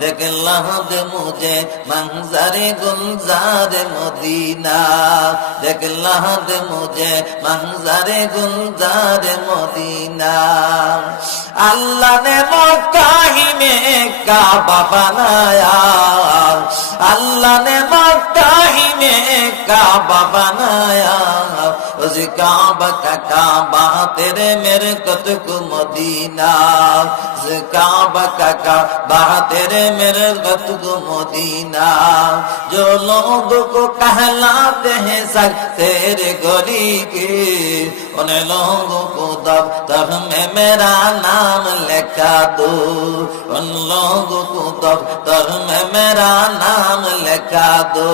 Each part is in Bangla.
देखला दे मुझे मंजरे गुलजारे मदीना देखला दे मुझे मंजरे गुलजारे मदीना अल्लाह ने मक्का ही में काबा बनाया अल्लाह ने मक्का ही में काबा बनाया उस काबा का काबा तेरे मेरे कतक मदीना उस काबा का काबा तेरे मेरे कतक मदीना जो लोगों को कहलाते हैं सर तेरे गली के उन लोगों को दफ्तर में मेरा नाम लिखा दो उन लोगों को दफ्तर में मेरा नाम लिखा दो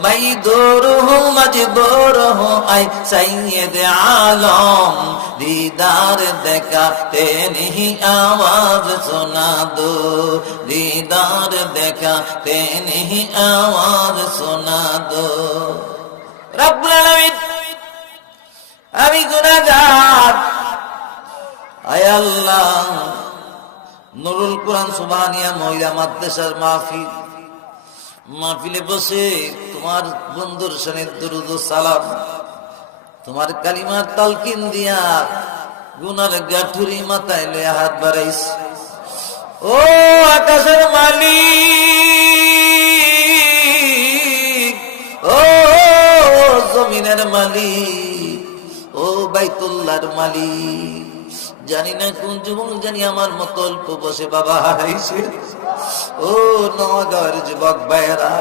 मैं दूर हूँ मजबूर हूँ ऐ सैयद आलम दीदार देखाते नहीं आवाज सुना दो दीदार देखाते नहीं आवाज सुना दो रब्बुल आलामीन আমি গুনাহগার আয় আল্লাহ নুরুল কুরআন সুবহানিয়া মহিলা মাদ্রাসার মাহফিলে বসে তোমার বন্ধুর সাথে দুরূদ ও সালাম তোমার কালিমার তালকিন দিয়া গুনার গাঠুরি মাথায় লয়ে হাত বাড়াইছ ও আকাশের মালিক ও জমিনের মালিক ও বাইতুল্লাহর মালিক জানি না কোন যুবক জানি আমার মতো অল্প বসে বাবা হারাইছে ও নওগাঁর যুবক ভাইয়েরা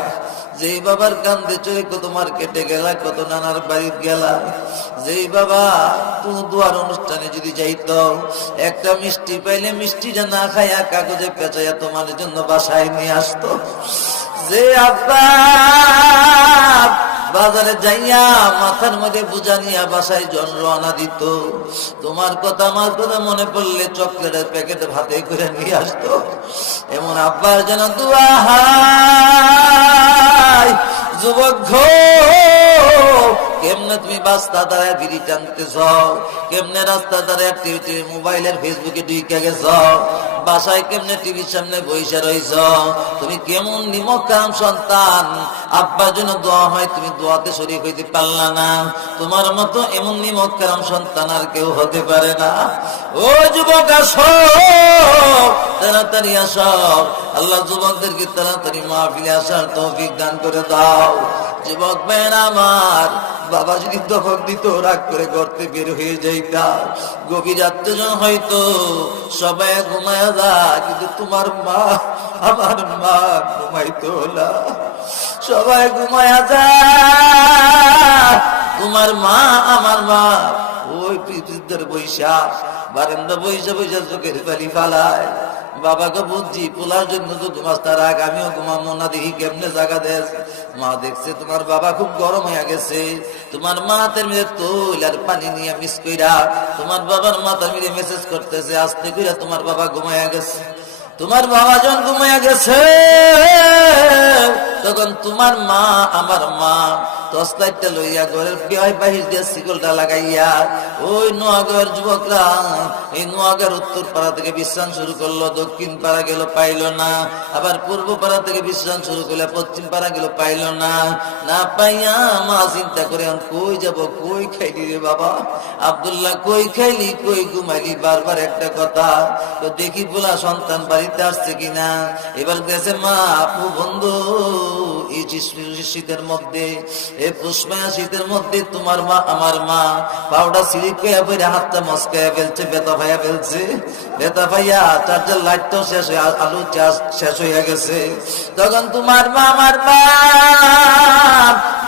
যে বাবার কান্দে চলে কত মার্কেটে গেলা কত নানার বাড়ি গেলা যে বাবা তুমি দুয়ার অনুষ্ঠানে যদি যাইতো একটা মিষ্টি পাইলে মিষ্টিটা না খাইয়া কাগজে পেঁচাইয়া তোমার জন্য বাসায় নিয়ে আসতো যে আব্বা বাজারে যাইয়া মাথার মধ্যে বুঝা নিয়া বাসায় জন রওনা দিত তোমার কথা আমার কথা মনে পড়লে চকলেটের প্যাকেট ভাতে করে নিয়ে আসতো এমন আব্বার যেন দোয়া হায় যুবক কেমনে তুমি রাস্তা দ্বারা বিড়ি টানতেছ কেমনে রাস্তা দ্বারা টিভি মোবাইলের ফেসবুকে ঢুকে গেছ বাসায় কেমনে টিভির সামনে বসে রইছ তুমি কেমন নিমকাম সন্তান আব্বার জন্য দোয়া হয় তুমি দোয়াতে শরীক হইতে পারলা না তোমার মতো এমন নিমকাম সন্তান আর কেউ হতে পারে না ও যুবক আসো তাড়াতাড়ি আসো আল্লাহ যুবকদেরকে তাড়াতাড়ি মাহফিলে আসার তৌফিক দান করে দাও যুবক ভাইয়ের আমার বাবা যদি দফক দিত রাগ করে করতে বের হয়ে যাইতা গভীর রাত্রে হয়তো সবাই ঘুমায় যায় কিন্তু তোমার মা আমার মা ঘুমাইতো না সবাই ঘুমায় যায় তোমার মা আমার মা ওই পৃথিবীর বৈশা বারান্দা বৈশা বৈশা চোখের পানি ফালায় বাবাকে বুঝছি পোলার জন্য তো ঘুমাস তার আগ আমিও ঘুমাবো না দেখি কেমনে জায়গা দেশ মা দেখছে তোমার বাবা খুব গরম হয়ে গেছে তোমার মাথার মেয়ে তৈল আর পানি নিয়ে মিস কইরা তোমার বাবার মাথার মেয়ে মেসেজ করতেছে আস্তে কইরা তোমার বাবা ঘুমাইয়া গেছে তোমার বাবা যখন ঘুমাইয়া গেছে তখন তোমার মা আমার মা টর্চলাইটটা লইয়া ঘরের বাহির দিয়ে শিকলটা লাগাইয়া ওই নোয়াগাঁওয়ের যুবকরা এই নোয়াগাঁওয়ের উত্তর পাড়া থেকে বিশ্রাম শুরু করলো দক্ষিণ পাড়া গেল পাইল না আবার পূর্ব পাড়া থেকে বিশ্রাম শুরু করলে পশ্চিম পাড়া গেল পাইল না না পাইয়া মা চিন্তা করে কই যাব কই খাইলি রে বাবা আব্দুল্লাহ কই খাইলি কই ঘুমাইলি বারবার একটা কথা তো দেখি বলা সন্তান বাড়িতে আসছে কিনা এবার গেছে মা আপু বন্ধু এই শীতের মধ্যে এই পুষ্পায়া শীতের মধ্যে তোমার মা আমার মা পাউডার সিলিপ খেয়ে পরে হাতটা মস্কায়া ফেলছে বেতা ভাইয়া ফেলছে বেতা ভাইয়া চার্জার লাইটটাও শেষ হয়ে আলু চাষ শেষ হয়ে গেছে তখন তোমার মা আমার মা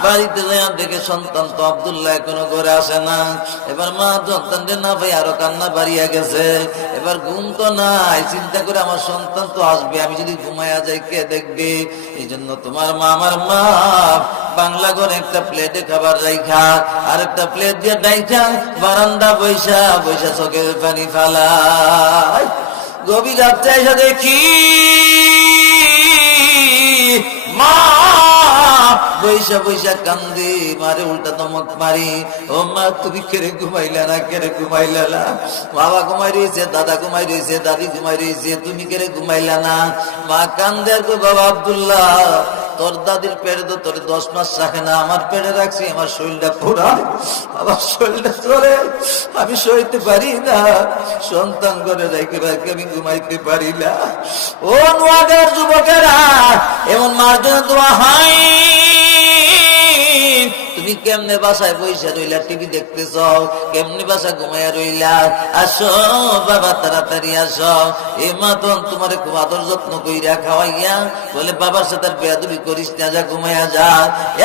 বাড়িতে যায় দেখে সন্তান তো আব্দুল্লাহ এখনো ঘরে আসে না এবার মা সন্তানদের না ভাই আরো কান্না বাড়িয়া গেছে এবার ঘুম তো নাই চিন্তা করে আমার সন্তান তো আসবে আমি যদি ঘুমায়া যাই কে দেখবে এই জন্য তোমার মা আমার মা বাংলা ঘরে একটা প্লেটে খাবার রাইখা আর একটা প্লেট দিয়ে ডাইখা বারান্দা বৈশা বৈশা চোখের পানি ফালায় গভীর রাত্রে এসে দেখি মা বৈশা বৈশা কান্দি, মারে উল্টা ধমক মারি, ও মা তুমি কেড়ে ঘুমাইলা না, কেড়ে ঘুমাইলা না? বাবা ঘুমাই রয়েছে, দাদা ঘুমাই রয়েছে, দাদি ঘুমাই রয়েছে, তুমি কেড়ে ঘুমাইলা না? মা কান্দে আর কই, বাবা আব্দুল্লাহ, তোর দাদির পেটে তো তোর 10 মাস রাখে না, আমার পেটে রাখছি, আমার শরীরটা পুরা, আমার শরীরটা চলে, আমি সইতে পারি না, সন্তান করে রেখে রেখে আমি ঘুমাইতে পারি না। ও নোয়াগাঁওয়ের যুবকেরা, এমন মার জন্য দোয়া হয়। তুমি কেমনে বাসায় বইসা রইলা, টিভি দেখতেছ, কেমনে বাসা ঘুমাইয়া রইলা? আসো বাবা, তাড়াতাড়ি আসো। এ মা তো তোমার খুব আদর যত্ন কইরা খাওয়াইয়া বলে, বাবার সাথে বেয়াদবি করিস না, যা ঘুমাইয়া যা।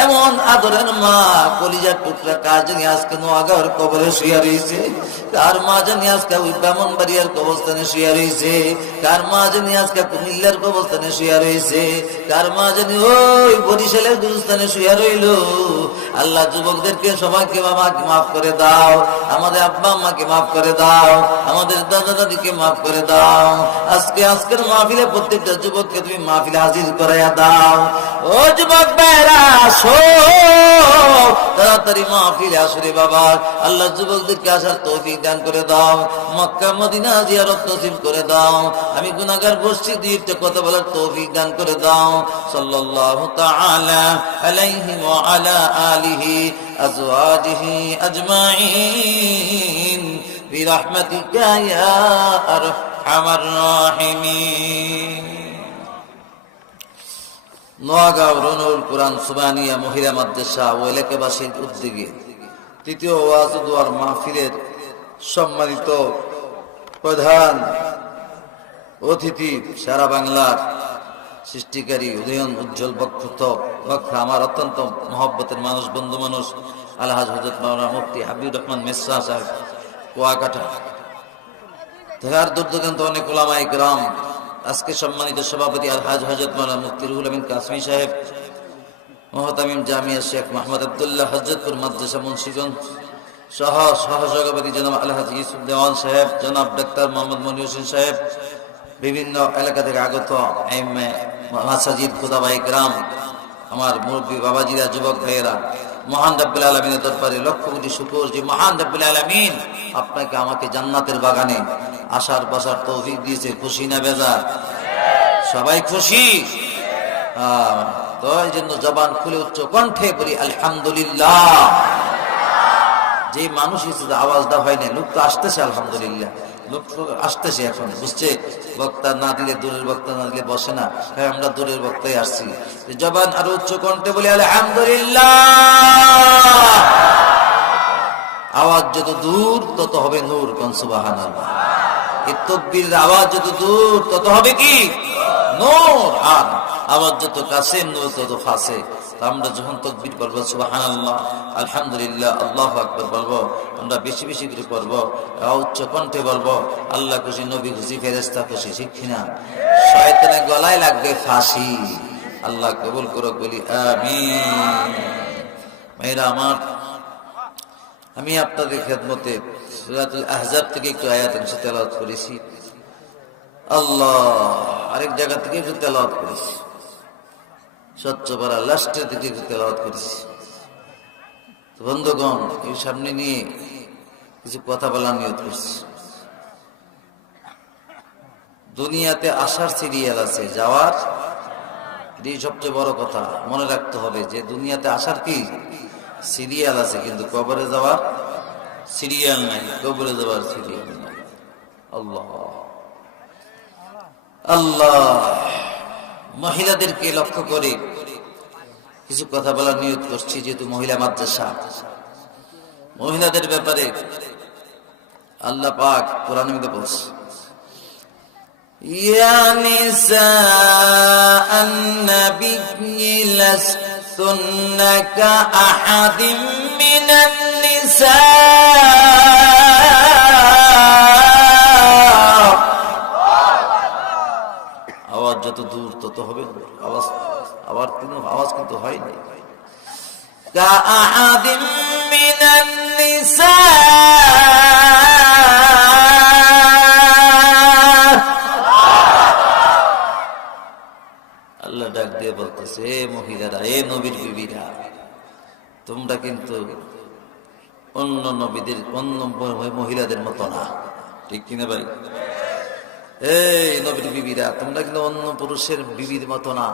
এমন আদরের মা, কলিজার টুকরা কার জানি আজকে নোয়াগাঁওয়ের কবরে শুয়ে রয়েছে, কার মা জানি আজকে ওই ব্রাহ্মণবাড়িয়ার কবরস্থানে শুয়ে রয়েছে, কার মা জানি আজকে কুমিল্লার কবরস্থানে শুয়ে রয়েছে, কার মা জানি ওই বরিশালের গুরুস্থানে শুয়ে রইল। আল্লাহ যুবকদেরকে সবাইকে বাবাকে মাফ করে দাও, আমাদের আব্বা আম্মাকে মাফ করে দাও, আমাদের দাদা দাদিকে মাফ করে দাও। আজকের মাহফিলে প্রত্যেকটা যুবককে তুমি মাহফিলে হাজির করাইয়া দাও। ও যুবক ভাইরা, আসো তাড়াতাড়ি মাহফিলে আসো রে বাবা। আল্লাহ যুবকদেরকে আসার তৌফিক দান করে দাও, মক্কা মদিনা জিয়ারত নসিব করে দাও। আমি গুনাহগার বসছি, দুইটা কথা বলার তৌফিক দান করে দাও। সাল্লাল্লাহু তাআলা আলাইহি ওয়া আলা আলিহি আজওয়াজিহি আজমাইন বিরহমাতিকা ইয়া আরহামার রাহিমিন। নোয়াগাঁও রুনুল কুরআন সুবহানিয়া মহিলা মাদ্রাসা ও এলাকাবাসীর উদ্যোগে তৃতীয় ওয়াজ ও দোয়ার মাহফিলের সম্মানিত প্রধান অতিথি, সারা বাংলার সৃষ্টিকারী, উদয়ন উজ্জ্বল বক্তা, আমার অত্যন্ত মহব্বতের মানুষ, বন্ধু মানুষ, আলহাজ হযরত মাওলানা মুফতি হাবিবুর রহমান মেসরা সাহেব কুয়াকাটা, ঢাকার দূরদূরান্ত অনেক উলামায়ে কেরাম, আজকে সম্মানিত সভাপতি আলহাজ হযরত মাওলানা মুফতি রুহুল আমিন কাসমি সাহেব, মুহতামিম জামিয়া শেখ মোহাম্মদ আব্দুল্লাহ হযরতপুর মাদ্রাসা মুন্সিগঞ্জ সহসভাপতি জনাব আলহাজ ইউসুফ দেওয়ান সাহেব, জনাব ডাক্তার মোহাম্মদ মনির হোসেন সাহেব, বিভিন্ন এলাকা থেকে আগত মাসাজিদ খুদাবাই গ্রাম, আমার মুরব্বী বাবাজিরা, যুবক ভাইয়েরা, মহান রব্বুল আলামিনের দরবারে লক্ষ কোটি শুকর যে মহান রব্বুল আলামিন আপনাকে আমাকে জান্নাতের বাগানে আসার বসার তৌফিক দিয়েছে। খুশি না বেজার? সবাই খুশি। তো এই জন্য জবান খুলে উচ্চ কণ্ঠে বলি আলহামদুলিল্লাহ। যে মানুষ হিসেবে আওয়াজটা হয় না, লোক তো আসতেছে, আলহামদুলিল্লাহ লোক আসতেছে এখন, বুঝছে বক্তা না দিলে, দূরের বক্তা না দিলে বসে না, হ্যাঁ আমরা দূরের বক্তাই আসছি। জবান আরো উচ্চ কণ্ঠে বলি আলহামদুলিল্লাহ। আওয়াজ যত দূর তত হবে নূর, কোন সুবহানাল্লাহ। এই তাকবীরের আওয়াজ যত দূর তত হবে কি নূর, আর আওয়াজ যত কাছে নূর তত ফাঁসে। আমরা যখন তাকবীর পড়বো সুবহানাল্লাহ, আলহামদুলিল্লাহ, আল্লাহু আকবার বলবো, আমরা বেশি বেশি করে পড়বো, উচ্চ কণ্ঠে বলবো। আল্লাহ খুশি, নবী খুশি, ফেরেশতা খুশি, ঠিক কিনা? শয়তানের গলায় লাগবে ফাঁসি। আল্লাহ কবুল করুক, বলি আমিন। ভাইরা আমার, আমি আপনাদের খেদমতে সূরাতুল আহজাব থেকে একটু আয়াত অংশ তেলাওয়াত করেছি, আল্লাহ আরেক জায়গা থেকে একটু তেলাওয়াত করেছি, স্বচ্ছপাড়া লাস্টের দিকে একটু তেলাওয়াত করেছি। বন্ধুগণ, এই সামনে নিয়ে কিছু কথা বলার নিয়ত করছি। দুনিয়াতে আসার সিরিয়াল আছে, যাওয়ার এটাই সবচেয়ে বড় কথা। মনে রাখতে হবে যে দুনিয়াতে আসার কি সিরিয়াল আছে, কিন্তু কবরে যাওয়ার সিরিয়াল নাই, কবরে যাওয়ার সিরিয়াল নাই। আল্লাহ আল্লাহ। মহিলাদেরকে লক্ষ্য করে কিছু কথা বলার নিয়ত করছি, যেহেতু মহিলা মাদ্রাসা। মহিলাদের ব্যাপারে আল্লাহ পাক কোরআনে মধ্যে বলছে, ইয়া নিসাআন নাবিয়্যি লাসতুন্না কাআহাদিম মিনান নিসা। আওয়াজ যত দূর তত হবে আওয়াজ, আবার কোনো আওয়াজ কিন্তু হয়নি। কাআহাদিম মিনান নিসা, আল্লাহ ডাক দিয়ে বলতেছে, এ মহিলারা, এ নবীর বিবিরা, তোমরা কিন্তু অন্য নবীদের, অন্য মহিলাদের মতো না, ঠিক কিনা ভাই? এই নবীর বিবিরা, তোমরা কিন্তু অন্য পুরুষের বিবির মতো না।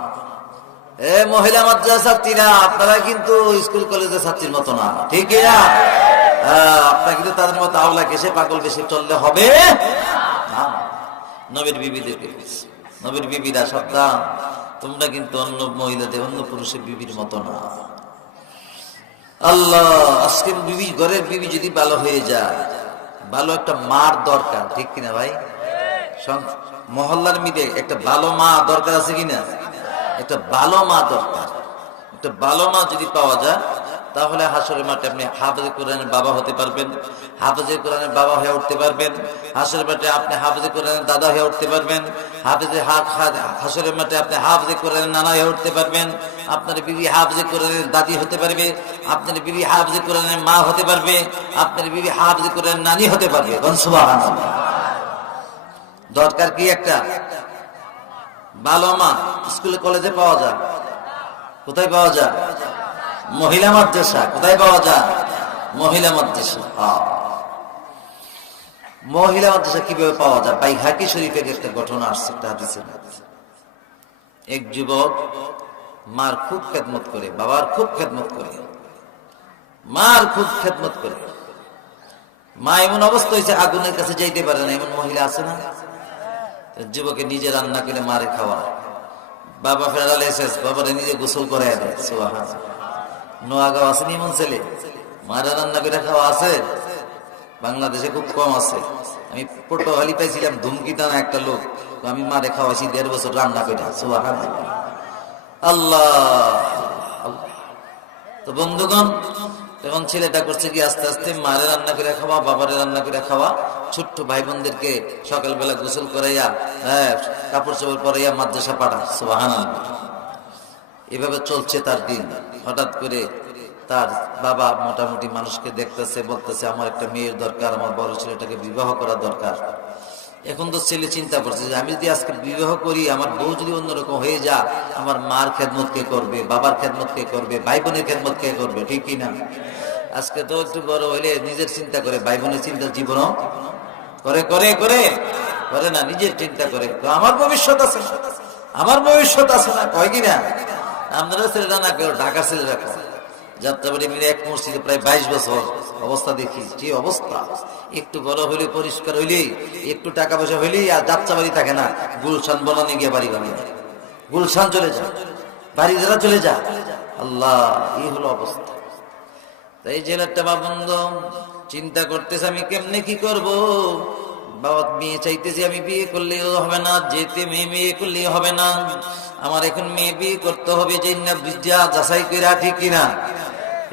এ মহিলা মাদ্রাসা ছাত্রীরা, আপনারা কিন্তু স্কুল কলেজের ছাত্রীর মতো না, ঠিক না? আপনারা কিন্তু তাদের মতো আওলা কেসে পাগল বেশি চললে হবে না। নবীর বিবিদেরকে, নবীর বিবিরা সাবধান, তোমরা কিন্তু অন্য মহিলাদের, অন্য পুরুষের বিবির মতো না। আল্লাহ, আজকে বিবি, ঘরের বিবি যদি ভালো হয়ে যায়, ভালো একটা মার দরকার, ঠিক কিনা ভাই? মহল্লার মিলে একটা ভালো মা দরকার আছে কিনা? একটা ভালো মা দরকার। একটা ভালো মা যদি পাওয়া যায়, তাহলে হাসরের মাঠে আপনি হাফেজে কোরআনের বাবা হতে পারবেন, হাফেজে কোরআনের বাবা হয়ে উঠতে পারবেন। হাসরের মাঠে আপনি হাফেজে কোরআনের দাদা হয়ে উঠতে পারবেন। হাসরের মাঠে আপনি হাফেজে কোরআনের নানা হয়ে উঠতে পারবেন। আপনার বিবি হাফেজে কোরআনের দাদি হতে পারবে, আপনার বিবি হাফেজে কোরআনের মা হতে পারবে, আপনার বিবি হাফেজে কোরআনের নানি হতে পারবে। সুবহানাল্লাহ। দরকার কি একটা ভালো মা? স্কুলে কলেজে পাওয়া যায়, কোথায় পাওয়া যায়? মহিলা মাদ্রাসা। কোথায় পাওয়া যায়? মহিলা মাদ্রাসা। মহিলা মাদ্রাসা কিভাবে পাওয়া যায়? বাইহাকি শরীফের একটা ঘটনা আসছে, একটা হাদিসে। এক যুবক মার খুব খেদমত করে, বাবার খুব খেদমত করে, মার খুব খেদমত করে। মা এমন অবস্থা হয়েছে, আগুনের কাছে যাইতে পারে না, এমন মহিলা আছে না? যুবকে নিজে রান্না করে মারে খাওয়া। বাবা ফেরালে এসেছে, বাবারে নিজে গোসল করে দেয়। সুবহানাল্লাহ। নোয়াগাঁও আছে নি এমন ছেলে? মারা রান্না করে খাওয়া আছে? বাংলাদেশে খুব কম আছে। আমি পটুয়াখালী পাইছিলাম, ধুমকিতা না একটা লোক, আমি মারে খাওয়াইছি 1.5 বছর রান্না করে। সুবহানাল্লাহ। আল্লাহ। তো বন্ধুগণ, তখন ছেলেটা করছে কি, আস্তে আস্তে মারে রান্না করে খাওয়া, বাবারে রান্না করে খাওয়া, ছোট্ট ভাই বোনদেরকে সকালবেলা গোসল করাইয়া, কাপড় চোপড় পরাইয়া মাদ্রাসা পাঠা। সুবহানাল্লাহ। এভাবে চলছে তার দিন। হঠাৎ করে তার বাবা মোটামুটি মানুষকে দেখতেছে, বলতেছে, আমার একটা মেয়ের দরকার, আমার বড় ছেলেটাকে বিবাহ করা দরকার। এখন তো ছেলে চিন্তা করছে যে আমি যদি আজকে বিবাহ করি, আমার বউ যদি অন্যরকম হয়ে যা, আমার মার খেদমত কে করবে, বাবার খেদমত কে করবে, ভাই বোনের খেদমত কে করবে, ঠিক কিনা? আজকে তো একটু বড় হইলে নিজের চিন্তা করে, ভাই বোনের চিন্তা জীবনও করে করে করে করে না, নিজের চিন্তা করে, আমার ভবিষ্যৎ আছে, আমার ভবিষ্যৎ আছে না, কয় কিনা? আপনারা ছেলেরা না কেউ, ঢাকার ছেলেরা যাত্রাবাড়ি মিলে এক মসজিদে প্রায় 22 বছর অবস্থা দেখি, যে অবস্থা। একটু বড় হইলে, পরিষ্কার হইলে, একটু টাকা পয়সা হইলেই আর যাত্রাবাড়ি থাকে না, গুলশান বনানি গিয়ে বাড়ি বানিয়ে, গুলশান চলে যা, বাড়ি যারা চলে যা। আল্লাহ, এই হলো অবস্থা। তাই জেলারটা বা বন্ধ চিন্তা করতেছে, আমি কেমনে কি করব? বাবা মেয়ে চাইতেছি, আমি বিয়ে করলেও হবে না, যেতে মেয়ে করলেও হবে না, আমার এখন মেয়ে বিয়ে করতে হবে, যে না বিদ্যা যাচাই কইরা, ঠিক কিনা?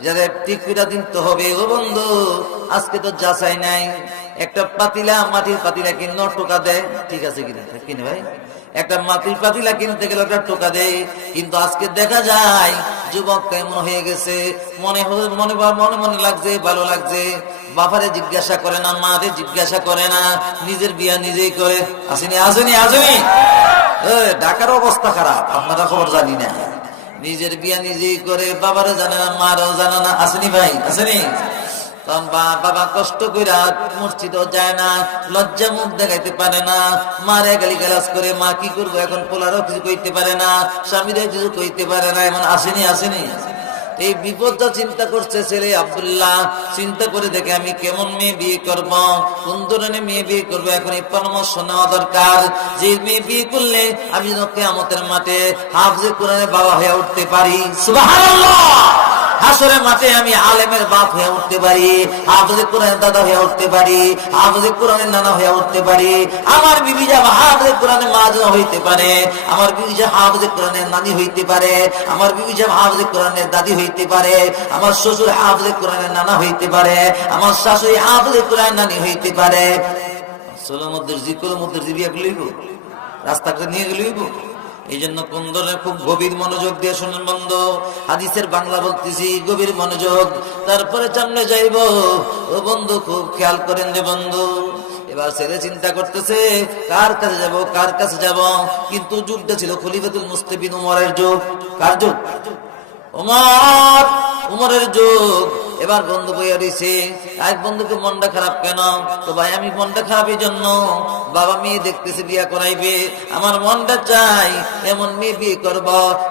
যারা ঠিক করে দিতে হবে। ও বন্ধু, আজকে তো যাচাই নাই, একটা পাতিলা, মাটির পাতিলা কিনে টোকা দেয়, ঠিক আছে কিনা? কিনে ভাই, একটা মাটির পাতিলা কিনতে গেলে একটা টোকা দেয়, কিন্তু আজকে দেখা যায় যুবক কেমন হয়ে গেছে, মনে মনে মনে মনে লাগছে, ভালো লাগছে, বাবারে জিজ্ঞাসা করে না, মারে জিজ্ঞাসা করে না, নিজের বিয়া নিজেই করে। আসেনি আসেনি আসেনি, ঢাকার অবস্থা খারাপ, আপনারা খবর জানি না। নিজের বিয়া নিজেই করে, বাবারও জানে না, মারও জানে না। আসেনি ভাই, আসেনি? তখন বাবা কষ্ট কইরা মসজিদও যায় না, লজ্জা মুখ দেখাইতে পারে না, মারে গালি গালাজ করে, মা কি করবো এখন, পোলারও কিছু কইতে পারে না, স্বামীরাও কিছু কইতে পারে না, এমন আসেনি আসেনি। এই বিপদটা চিন্তা করছে ছেলে আব্দুল্লাহ, চিন্তা করে দেখে আমি কেমন মেয়ে বিয়ে করব, কোন ধরনের মেয়ে বিয়ে করব, এখন এই পরামর্শ নেওয়া দরকার, যে মেয়ে বিয়ে করলে আমি যেন কিয়ামতের মাঠে হাফেজে কোরআনের বাবা হয়ে উঠতে পারি। সুবহানাল্লাহ। হাসরের মাঠে আমি আলেমের বাপ হয়ে উঠতে পারি, হাফেজে কোরআনের দাদা হয়ে উঠতে পারি, হাফেজে কোরআনের নানা হয়ে উঠতে পারি, আমার বিবি যা হাফেজে কোরআনের মা যেন হইতে পারে, আমার বিবি যা হাফেজে কোরআনের নানি হইতে পারে, আমার বিবি যা হাফেজে কোরআনের দাদি হইতে পারে, আমার শ্বশুর হাফেজে কোরআনের নানা হইতে পারে, আমার শাশুড়ি হাফেজে কোরআনের নানি হইতে পারে। সোলোর মধ্যে জিকুর মধ্যে জিবিয়া গলিব, রাস্তাঘাটে নিয়ে গলিব। এই জন্য কোন ধরনের খুব গভীর মনোযোগ দিয়ে শুনুন বন্ধু, হাদিসের বাংলা বলতেছি, গভীর মনোযোগ, তারপরে সামনে যাইব। ও বন্ধু, খুব খেয়াল করেন যে বন্ধু, এবার ছেলে চিন্তা করতেছে কার কাছে যাব, কার কাছে যাব। কিন্তু যুগটা ছিল খলিফাতুল মুসলিমিন উমরের যুগ। কার যুগ? উমরের যুগ। এবার বন্ধু বইয়া দিছে, এক বন্ধুকে মনটা খারাপ কেন? তো ভাই আমি মনটা খারাপ এই জন্য, বাবা মেয়ে দেখতেছে বিয়া করাইবে, আমার মনটা চাই এমন মেয়ে বিয়ে করব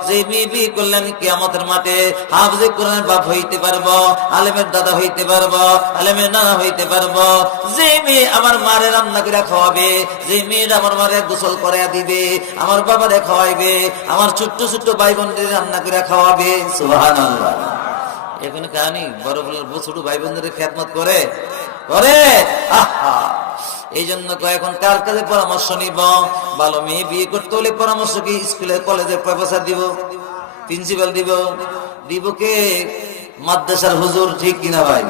যে মেয়ে বিয়ে করলে আমি কিয়ামতের মাঠে হাফেজে কোরআনের বাপ হইতে পারবো, আলেমের দাদা হইতে পারবো, আলেমের নানা হইতে পারবো। যে মেয়ে আমার মারে রান্না করে খাওয়াবে, যে মেয়ের আমার মারে গোসল করে দিবে, আমার বাবারে খাওয়াইবে, আমার ছোট্ট ছোট্ট ভাই বোনদের রান্না করে খাওয়াবে। সুবহানাল্লাহ। এখন কাহানি বড় ছোট ভাই বোনদের খেদমত করে করে। এই জন্য এখন কার কাছে পরামর্শ নিব? ভালো মেয়ে বিয়ে করতে হলে পরামর্শ কি স্কুলে কলেজে প্রফেসর দিব, প্রিন্সিপাল দিব? দিব কে? মাদ্রাসার হুজুর, ঠিক কিনা ভাই?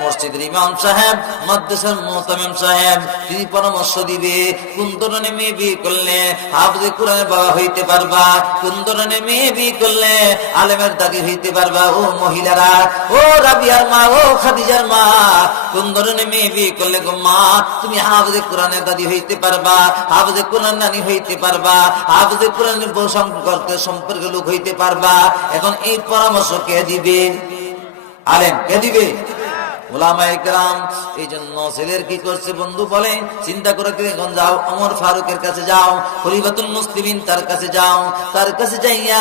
মসজিদের ইমাম সাহেব, মাদ্রাসার মুহতামিম সাহেব, তিনি পরামর্শ দিবে কোন ধরনের মেয়ে বিয়ে করলে হাফেজে কোরআনের বাবা হইতে পারবা, কোন ধরনের মেয়ে বিয়ে করলে আলেমের দাদি হইতে পারবা। ও মহিলারা, ও রাবিয়ার মা, ও খাদিজার মা, কোন ধরনের মেয়ে বিয়ে করলে গো মা তুমি হাফেজে কোরআনের দাদি হইতে পারবা, হাফেজে কোরআন নানি হইতে পারবা, হাফেজে কোরআনের বউ সম্পর্কে লোক হইতে পারবা। এখন এই পরামর্শ কে দিবে? আলেম কে দিবে? ওলামায়ে কেরাম। এই জন্য ছেলের কি করছে বন্ধু বলে চিন্তা করে এখন যাও ওমর ফারুকের কাছে যাও, খলিফাতুল মুসলিমিন তার কাছে যাও, তার কাছে যাইয়া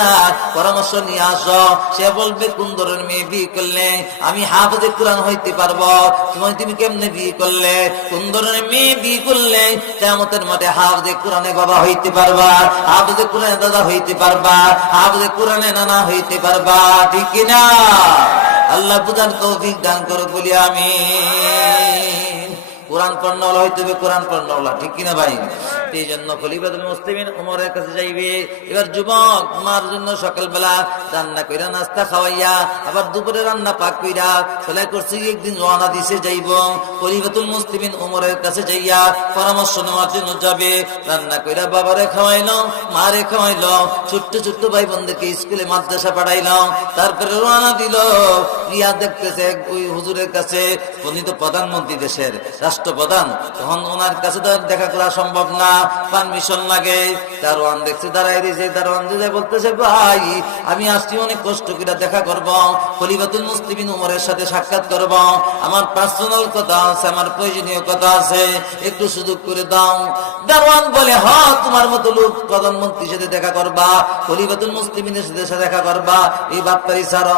পরামর্শ নিয়ে আসো। সে বলবে কোন ধরনের মেয়ে বিয়ে করলে আমি হাফেজে কোরআন হইতে পারবো, তুমি কেমনে বিয়ে করলে, কোন ধরনের মেয়ে বিয়ে করলে কিয়ামতের মাঠে হাফেজে কোরআনে বাবা হইতে পারবা, হাফেজে কোরআনে দাদা হইতে পারবা, হাফেজে কোরআনে নানা হইতে পারবা। ঠিক কিনা? আল্লাহ বুঝার তৌফিক দান করো বলি আমিন। কোরআন পড়নাওয়ালা হইতে হবে, কোরআন পড়নাওয়ালা, ঠিক কিনা ভাই? এই জন্য খলিফাতুল মুসলিমিন ওমরের কাছে যাইবে। এবার যুবক মার জন্য সকালবেলা রান্না কইরা নাস্তা খাওয়াইয়া আবার দুপুরে রান্না পাক কইরা ছেলে করছে একদিন রওনা দিছে যাইব খলিফাতুল মুসলিমিন ওমরের কাছে যাইয়া পরামর্শ নেওয়ার জন্য যাবে। রান্না কইরা বাবারে খাওয়াইলো, মারে খাওয়াইলো, ছোট্ট ছোট্ট ভাই বোনদেরকে স্কুলে মাদ্রাসা পাঠাইলো, তারপরে রওনা দিল। গিয়া দেখতেছে ওই হুজুরের কাছে, উনি তো প্রধানমন্ত্রী, দেশের রাষ্ট্রপ্রধান, তখন ওনার কাছে তো দেখা করা সম্ভব না, পারমিশন লাগে। দারোয়ান দেখছে দাঁড়াই দিয়েছে, দারোয়ান যে বলতেছে ভাই আমি আসছি অনেক কষ্ট করে দেখা করব, খলিফাতুল মুসলিমিন ওমরের সাথে সাক্ষাৎ করব, আমার পার্সোনাল কথা আছে, আমার প্রয়োজনীয় কথা আছে, একটু সুযোগ করে দাও। দারোয়ান বলে হ্যাঁ তোমার মতো লোক প্রধানমন্ত্রীর সাথে দেখা করবা, খলিফাতুল মুসলিমিনের সাথে দেখা করবা, এই বার্তারি ছাড়া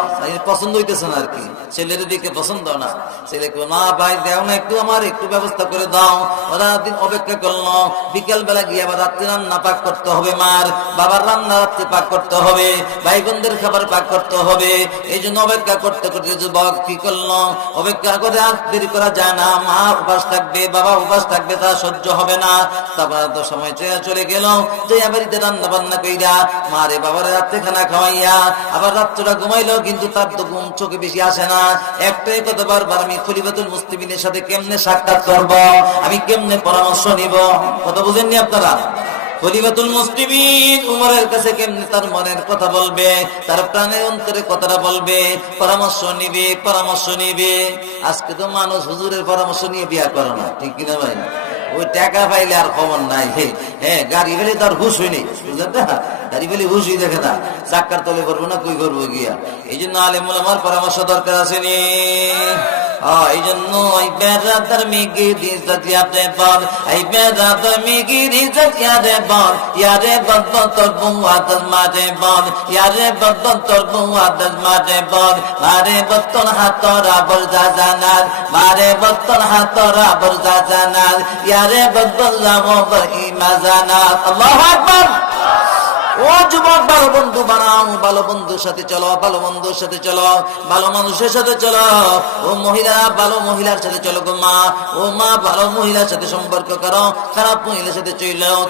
পছন্দ হইতেছে না আর কি, ছেলের দিকে পছন্দ না। ছেলেকে না ভাই দেও না, একটু আমার একটু ব্যবস্থা করে দাও। ওরা দিন অপেক্ষা করলো, বিকেল বেলা গিয়ে আবার রাত্রে রান্না পাক করতে হবে, মার বাবার রান্না রাত্রে পাক করতে হবে, ভাই বোনদের খাবার পাক করতে হবে। এই জন্য অপেক্ষা করতে করতে যুবক কি করলো, অপেক্ষা করে আর দেরি করা যায় না, মা উপাস থাকবে, বাবা উপাস থাকবে, তা সহ্য হবে না। তারপর তো সময় চলে গেল, যে বাড়িতে রান্না বান্না কইরা মারে বাবারে রাত্রে খানা খাওয়াইয়া আবার রাত্রটা ঘুমাইলো, কিন্তু তার তো ঘুম চোখে বেশি আসে না। একটাই কথা বারবার, আমি খলিফাতুল মুসলিমিনের সাথে কেমনে সাক্ষাৎ করব, আমি কেমনে পরামর্শ নিব। কথা বুঝেননি আপনারা? খলিফাতুল মুসলিমিন উমরের কাছে কেমনে তার মনের কথা বলবে, তার প্রাণের অন্তরে কথাটা বলবে, পরামর্শ নিবে, পরামর্শ নিবে। আজকে তো মানুষ হুজুরের পরামর্শ নিয়ে বিয়া করে না, ঠিক কিনা ভাই? ওই টাকা পাইলে আর খবর নাই, হ্যাঁ গাড়ি ফেলে তার হুশ হয়নি, বুঝলেন না? গাড়ি ফেলে হুশই দেখে না, চাক্কার তলে করবো না কই করবো গিয়া। এই জন্য আলেম ওলামার পরামর্শ দরকার আছে নি। এই জন্য এই বেড়াদার মিগি দিস ইয়ারে বল, এই বেড়াদার মিগি দিস ইয়ারে বল, ইয়ারে বদ তোর বুয়াদ মারে বল, ইয়ারে বদ তোর বুয়াদ মারে বল, মারে বত্তন হাতরা বরজা জানার, মারে বত্তন হাতরা বরজা জানার, ইয়ারে বদ জামো বইমা জানার। আল্লাহু আকবার। ও যুবক, ভালো বন্ধু বানাও, ভালো বন্ধুর সাথে চলো, ভালো বন্ধুর সাথে চলো, ভালো মানুষের সাথে চলো। ও মহিলা, ভালো মহিলার সাথে চলো গো মা, ও মা ভালো মহিলার সাথে সম্পর্ক করো, খারাপ মহিলার সাথে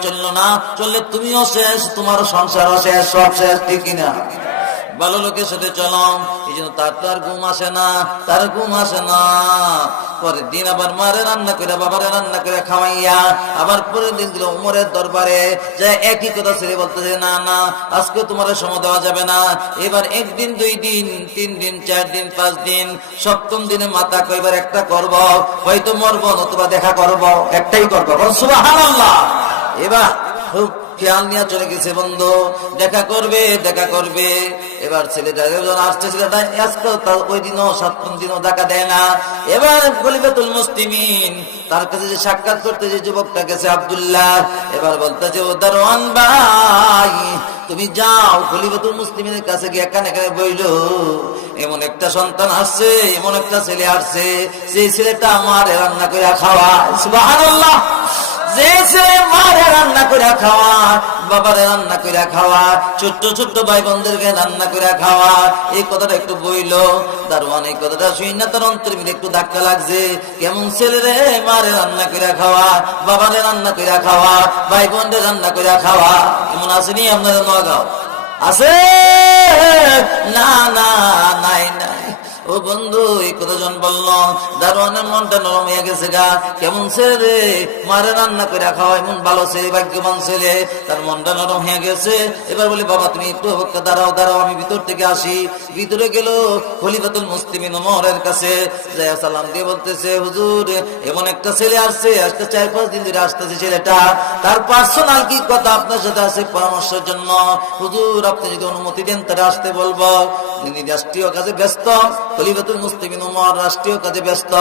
চললো না, চললে তুমিও শেষ, তোমারও সংসারও শেষ, সব শেষ, ঠিক কিনা? ভালো লোকের সাথে চলো, এই জন্য তার তো আর ঘুম আসে না, তার ঘুম আসে না। পরের দিন আবার মারে রান্না করে, বাবারে রান্না করে খাওয়াইয়া আবার পরের দিন দিল উমরের দরবারে যে একই কথা ছেড়ে বলতেছে, না না আজকে তোমার সময় দেওয়া যাবে না। এবার একদিন, 2 দিন, 3 দিন, 4 দিন, 5 দিন, সপ্তম দিনে মাথা কইবার একটা করব, হয়তো মরব নতুবা দেখা করব, একটাই করব। সুবহানাল্লাহ। এবার খুব খেয়াল নিয়ে চলে গেছে, বন্ধু দেখা করবে, দেখা করবে। এবার ছেলেটা আসছে, ছেলেটা আজকে ওই দিনও 7ম দিনও দেখা দেয় না। এবার খলিফাতুল মুসলিমিন তার কাছে যে সাক্ষাৎ করতে যে যুবকটা গেছে আব্দুল্লাহ, এবার বলতেছে, ও দারোয়ান ভাই তুমি যাও খলিফাতুল মুসলিমিনের কাছে গিয়ে কানে কানে বইলো, এমন একটা সন্তান আসছে, এমন একটা ছেলে আসছে, সেই ছেলেটা আমার রান্না করে খাওয়া। সুবহানাল্লাহ। যে ছেলে মারে রান্না করে খাওয়া, বাবারে রান্না করে খাওয়া, ছোট্ট ছোট্ট ভাই বোনদেরকে রান্না করে খাওয়া, এই কথাটা একটু বইলো। দারোয়ান এই কথাটা শুই না, তার অন্তরের মধ্যে একটু ধাক্কা লাগছে। কেমন ছেলে রে, মারে রান্না করে খাওয়া, বাবারে রান্না করে খাওয়া, ভাই বোনদের রান্না করে খাওয়া। এমন আসেনি আপনাদের নগাঁও? আছে না? না, নাই নাই। ও বন্ধু এই কথা যখন বললো, দারোয়ানের মনটা নরম হয়ে গেছে গা। কেমন ছেলে রে, মারে রান্না করে খাওয়া, এমন ভালো ছেলে, ভাগ্যবান ছেলে, তার মনটা নরম হয়ে গেছে। এবার বলি, বাবা তুমি একটু অপেক্ষা, দাঁড়াও দাঁড়াও, আমি ভিতর থেকে আসি। ভিতরে গেল খলিফাতুল মুসলিমিন ওমরের কাছে, যায় সালাম দিয়ে বলতেছে, হুজুর এমন একটা ছেলে আসছে, আজকে 4-5 দিন ধরে আসতেছে। ছেলেটা তার পার্সোনাল কি কথা আপনার সাথে আছে পরামর্শের জন্য, হুজুর আপনি যদি অনুমতি দেন তারা আসতে বলবো। তিনি রাষ্ট্রীয় কাজে ব্যস্ত, খলিফাতুল মুসলিমিন ওমর রাষ্ট্রীয় কাজে ব্যস্ত,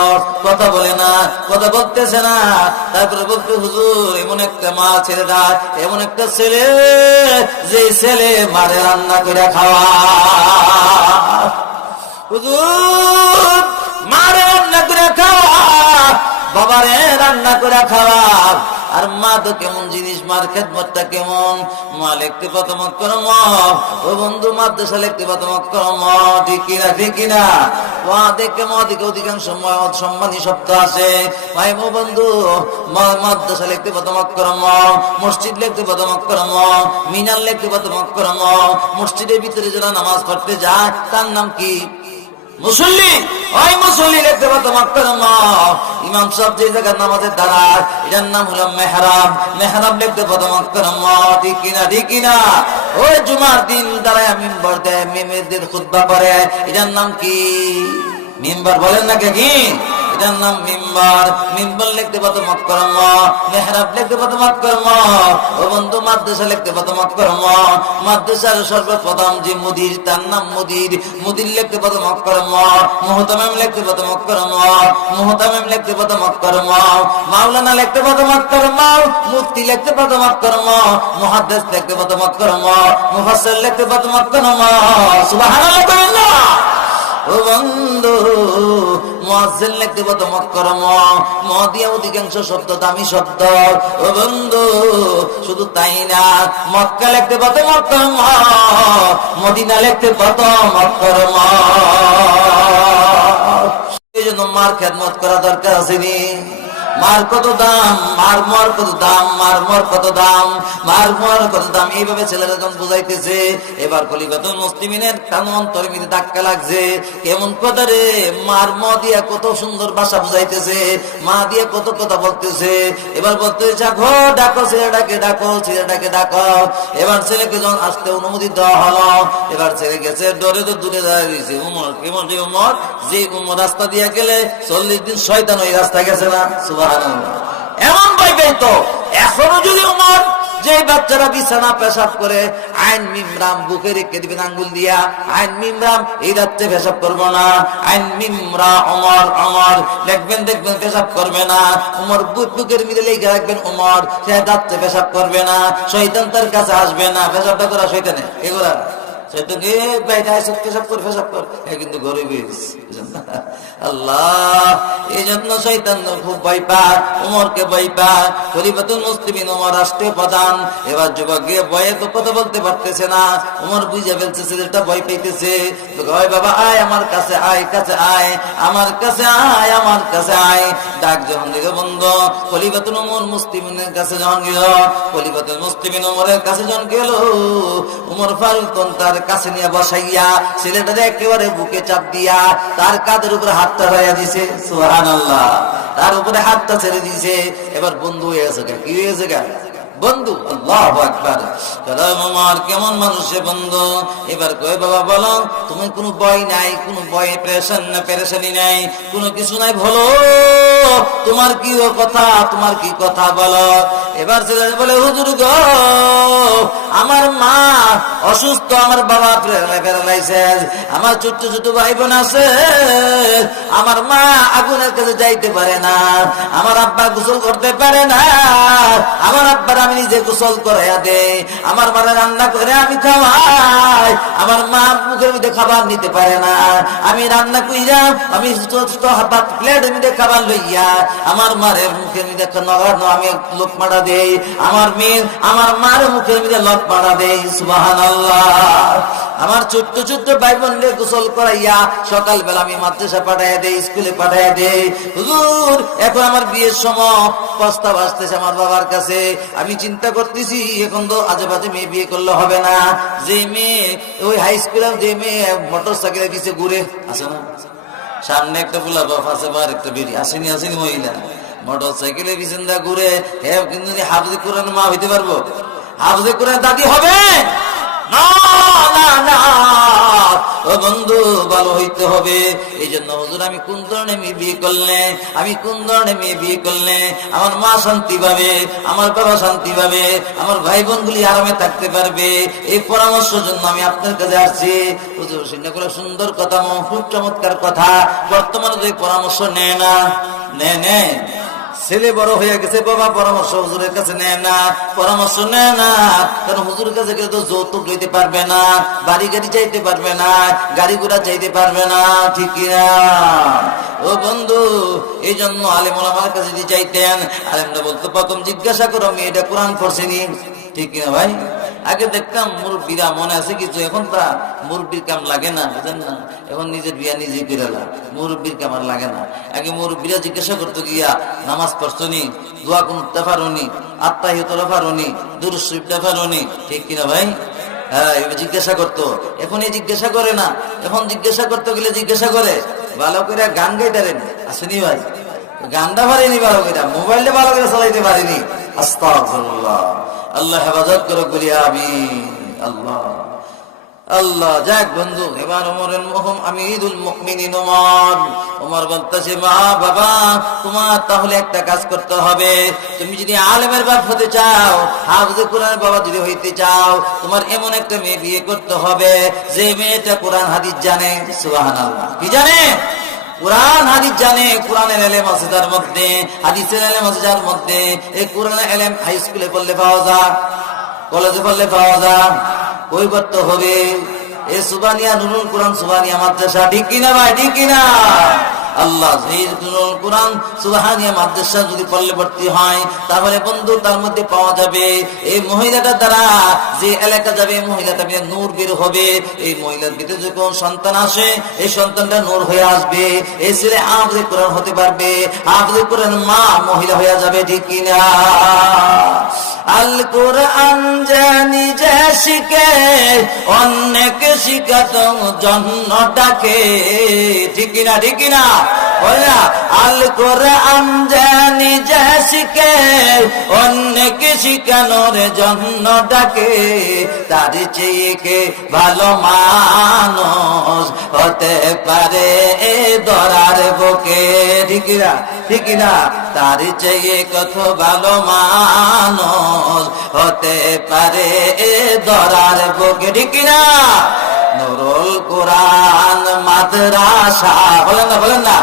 কথা বলে না, কথা বলতেছে না। তারপরে বলতে, হুজুর এমন একটা মা ছেলেটা, এমন একটা ছেলে, যে ছেলে মারে রান্না করে খাওয়া। হুজুর মারে রান্না করে খাওয়া, বাবারে রান্না করে খাওয়া। আর মা তো কেমন জিনিস, মার খেদমতটা কেমন। মা লিখতে প্রথম অক্ষরম, ও বন্ধু মাদ্রাসা লিখতে প্রথম অক্ষরম, ঠিক কিনা, ঠিক কিনা? মা দেখে মা দিকে অধিকাংশ সম্মানী শব্দ আছে। ভাই ও বন্ধু, মাদ্রাসা লিখতে প্রথম অক্ষরম, মসজিদ লিখতে প্রথম অক্ষরম, মিনার লিখতে প্রথম অক্ষরম। মসজিদের ভিতরে যারা নামাজ পড়তে যায় তার নাম কি? মুসল্লি। ওই মুসল্লি লিখতে প্রথম অক্ষরম। ইমাম সাহেব যে জায়গায় নামাজের দাঁড়ায় এটার নাম হলো মেহরাব, মেহরাব লিখতে প্রথম অক্ষরম, ঠিক কিনা, ঠিক কিনা? ওই জুমার দিন দাঁড়ায় মিম্বর দেয়, মেমেদের খুতবা পড়ে, এটার নাম কি? মিম্বর। বলেন না কি? এটার নাম মিম্বর। মিম্বর লিখতে প্রথম অক্ষরম, মেহরাব লিখতে প্রথম অক্ষরম। ও বন্ধু মাদ্রাসা লিখতে প্রথম অক্ষরম। মাদ্রাসার সর্বপ্রথম যে মুদির তার নাম মুদির, মুদির লিখতে প্রথম অক্ষরম। মুহতামিম লিখতে প্রথম অক্ষরম, মুহতামিম লিখতে প্রথম অক্ষরম। মাওলানা লিখতে প্রথম অক্ষরম, মুফতি লিখতে প্রথম অক্ষরম, মুহাদ্দিস লিখতে প্রথম অক্ষরম, মুফাসসির লিখতে প্রথম অক্ষরম। সুবহানাল্লাহ। ও বন্ধু মুয়াজ্জিন লিখতে প্রথম অক্ষরম, ম দিয়া অধিকাংশ শব্দ দামি শব্দ। ও বন্ধু শুধু তাই না, মক্কা লিখতে প্রথম অক্ষরম, মদিনা লিখতে প্রথম অক্ষরম। এই জন্য মার খেদমত করা দরকার আছে নি? মার কত দাম, মার মর কত দাম, মার মর কত দাম, মার মর কত দাম। এইভাবে ছেলেরা যখন বুঝাইতেছে, এবার খলিফাতুল মুসলিমিনের কান অন্তরের মধ্যে ধাক্কা লাগছে। কেমন কথা রে, মার ম দিয়া কত সুন্দর ভাষা বুঝাইতেছে, মা দিয়ে কত কথা বলতেছে। এবার বলতেছে, দেখো ডাকো ছেলেটাকে, ডাকো ছেলেটাকে ডাকো। এবার ছেলেকে যখন আসতে অনুমতি দেওয়া হলো, এবার ছেলে গেছে, ডরে তো দূরে দাঁড়িয়েছে। উমর কেমন রে উমর, যে উমর রাস্তা দিয়ে গেলে 40 দিন শয়তান ওই রাস্তা গেছে না? এমন ভয় পেতো। এখনো যদি উমর, যে বাচ্চারা বিছানা পেশাব করে, আইন মিমরাম বুকে রেখে দিবেন আঙ্গুল দিয়া, আইন মিমরাম এই রাত্রে পেশাব করবো না, আইন মিমরা অমর অমর দেখবেন, দেখবেন পেশাব করবে না। উমর বুকের মিলে লেগে রাখবেন উমর, সে রাত্রে পেশাব করবে না, শয়তান তার কাছে আসবে না। পেশাবটা করা শয়তানে, এগুলা কিন্তু গরিব। আল্লাহ এই জন্য শয়তান খুব ভয় পায়, উমরকে ভয় পায়। খলিফাতুল মুসলিমিন ওমর রাষ্ট্রীয় প্রধান। এবার যুবক গিয়ে ভয়ে তো কথা বলতে পারতেছে না। উমর বুঝে ফেলছে ছেলেটা ভয় পাইতেছে। বাবা আয় আমার কাছে, আয় কাছে আয়, আমার কাছে আয়, আমার কাছে আয়। ডাক যখন দিল বন্ধ, খলিফাতুল উমর মুসলিমিনের কাছে যখন গেল, খলিফাতুল মুসলিমিন ওমরের কাছে যখন গেল, উমর ফারুক তার ছেলেটার কাছে নিয়ে বসাইয়া ছেলেটারে একেবারে বুকে চাপ দিয়া তার কাঁধের উপরে হাতটা ধরাইয়া দিছে, সুবহানাল্লাহ, তার উপরে হাতটা ছেড়ে দিছে। এবার বন্ধু হয়ে গেছে, কি হয়ে গেছে গা বন্ধু, আল্লাহু আকবার। আমার কেমন মানুষে বন্ধু। এবার কয় বাবা বলো, তুমি কোনো ভয় নাই, কোনো ভয় পেরেশানি নাই, কোনো কিছু নাই, বলো তোমার কি ও কথা, তোমার কি কথা বলো। এবার ছেলে বলে হুজুর গো, আমার মা অসুস্থ, আমার বাবা প্যারালাইসিস, আমার ছোট্ট ছোট ভাই বোন আছে, আমার মা আগুনের কাছে যাইতে পারে না, আমার আব্বা গোসল করতে পারে না, আমার আব্বার আমি নিজে গোসল করাইয়া দেই, আমার মা রান্না করে আমি খাওয়াই, আমার মা মুখের মধ্যে খাবার নিতে পারে না, আমি রান্না কইরা আমি প্লেটের মধ্যে খাবার লইয়া আমার মায়ের মুখের মধ্যে আমি লোকমাটা দেই, আমার মেয়ের আমার মার মুখের মধ্যে লোকমাটা দেই, সুবহানাল্লাহ। আমার ছোট্ট ছোট্ট ভাই বোনদের গোসল করাইয়া সকালবেলা আমি মাদ্রাসা পাঠাইয়া দেই, স্কুলে পাঠাইয়া দেই। হুজুর এখন আমার বিয়ের সময় প্রস্তাব আসতেছে আমার বাবার কাছে, আমি চিন্তা করতেছি এখন তো আজে বাজে মেয়ে বিয়ে করলে হবে না, যে মেয়ে ওই হাই স্কুলে যে মেয়ে মোটর সাইকেলে কিছু ঘুরে আছে না, সামনে একটা ফুলা পাশে বার একটা বেরি আসেনি মহিলা মোটর সাইকেলে পিছন ঘুরে, হ্যাঁ কিন্তু হাফজে কোরআন মা হইতে পারবো, হাফজে কোরআন দাদি হবে না, না না ও বন্ধু, ভালো হইতে হবে। এই জন্য হুজুর আমি কোন ধরনের মেয়ে বিয়ে করলে, আমি কোন ধরনের মেয়ে বিয়ে করলে আমার মা শান্তি পাবে, আমার বাবা শান্তি পাবে, আমার ভাই বোন গুলি আরামে থাকতে পারবে, এই পরামর্শের জন্য আমি আপনার কাছে আসছি। হুজুর শুনে সুন্দর কথা, খুব চমৎকার কথা, বর্তমানে যে পরামর্শ নেয় না, নে ছেলে বড় হয়ে গেছে, বাবা পরামর্শ হুজুরের কাছে নেয় না, পরামর্শ নেয় না, কারণ হুজুরের কাছে গেলে তো যৌতুক লইতে পারবে না, বাড়ি গাড়ি চাইতে পারবে না, গাড়ি ঘোড়া চাইতে পারবে না, ঠিক কিনা ও বন্ধু। এই জন্য আলেম ওলামার কাছে যদি চাইতেন, আলেমরা বলতো প্রথম জিজ্ঞাসা করো মেয়েটা কোরআন পড়ছেনি, ঠিক কিনা ভাই। আগে দেখতাম মুরব্বীরা মনে আছে কিছু, এখন তা মুরব্বীর কাম লাগে না, বুঝেন না, এখন নিজের বিয়া নিজে করে মুরব্বীর কাম আর লাগে না। আগে মুরব্বীরা জিজ্ঞাসা করতো গিয়া নামাজ পড়ছনি, দোয়া করতে পারোনি, আত্মাহিয়তলা পারোনি, দুরূদ শরীফটা পারোনি, ঠিক কিনা ভাই। হ্যাঁ জিজ্ঞাসা করতো, এখন এই জিজ্ঞাসা করে না, এখন জিজ্ঞাসা করতে গেলে জিজ্ঞাসা করে ভালো করে গান গাইতারেন আসেনি ভাই, গানটা পারিনি ভালো করে, মোবাইলটা ভালো করে চালাইতে পারিনি, আস্তাগফিরুল্লাহ, আল্লাহ হেফাজত করে বলি আমিন, আল্লাহ আল্লাহ। যাক বন্ধু, এবার ওমরের মুহম আমিরুল মুমিনিন ওমর বলতেছে, মা বাবা তোমার তাহলে একটা কাজ করতে হবে, তুমি যদি আলেমের বাপ হতে চাও, হাফেজে কোরআনের বাবা যদি হইতে চাও, তোমার এমন একটা মেয়ে বিয়ে করতে হবে যে মেয়েটা কোরআন হাদিস জানে, সুবহানাল্লাহ, কি জানে, কোরআন হাদিস জানে, কোরআনের এলেম আছে তার মধ্যে, হাদিসের এলেম আছে যার মধ্যে। এই কোরআনের এলেম হাই স্কুলে পড়লে পাওয়া যায়, কলেজে পড়লে পাওয়া যায়, কই করতে হবে এই সুবানিয়া নুরুল কোরআন সুবানিয়া মাদ্রাসা, ঠিক কিনা ভাই, ঠিক কিনা। আল্লাহ কোরআন সুবহানিয়া মাদ্রাসা যদি পড়লে ভর্তি হয়, তাহলে বন্ধু তার মধ্যে পাওয়া যাবে এই মহিলাটার দ্বারা যে এলাকা যাবে মহিলাটা নূর বের হবে, এই মহিলার ভিতরে যখন সন্তান আসে এই সন্তানটা নূর হয়ে আসবে, এই ছেলে হাফেজে কোরআন হতে পারবে, হাফেজে কোরআন মা মহিলা হয়ে যাবে, ঠিক কিনা। আল কোরআন জানি যে শিখে অন্যকে শিখাতো জন্য ডাকে, ঠিক কিনা, ঠিক কিনা। আল কোরআন জানি যে শিখে অন্যকে শিখানোর জন্য ডাকে, তার চেয়ে কে ভালো মানুষ হতে পারে ধরার বুকে, ঠিক কিনা, ঠিক কিনা। তার চেয়ে কত ভালো মানুষ হতে পারে ধরার বুকে, ঠিক কিনা। নুরুল কোরআন মাদ্রাসা, বলেন না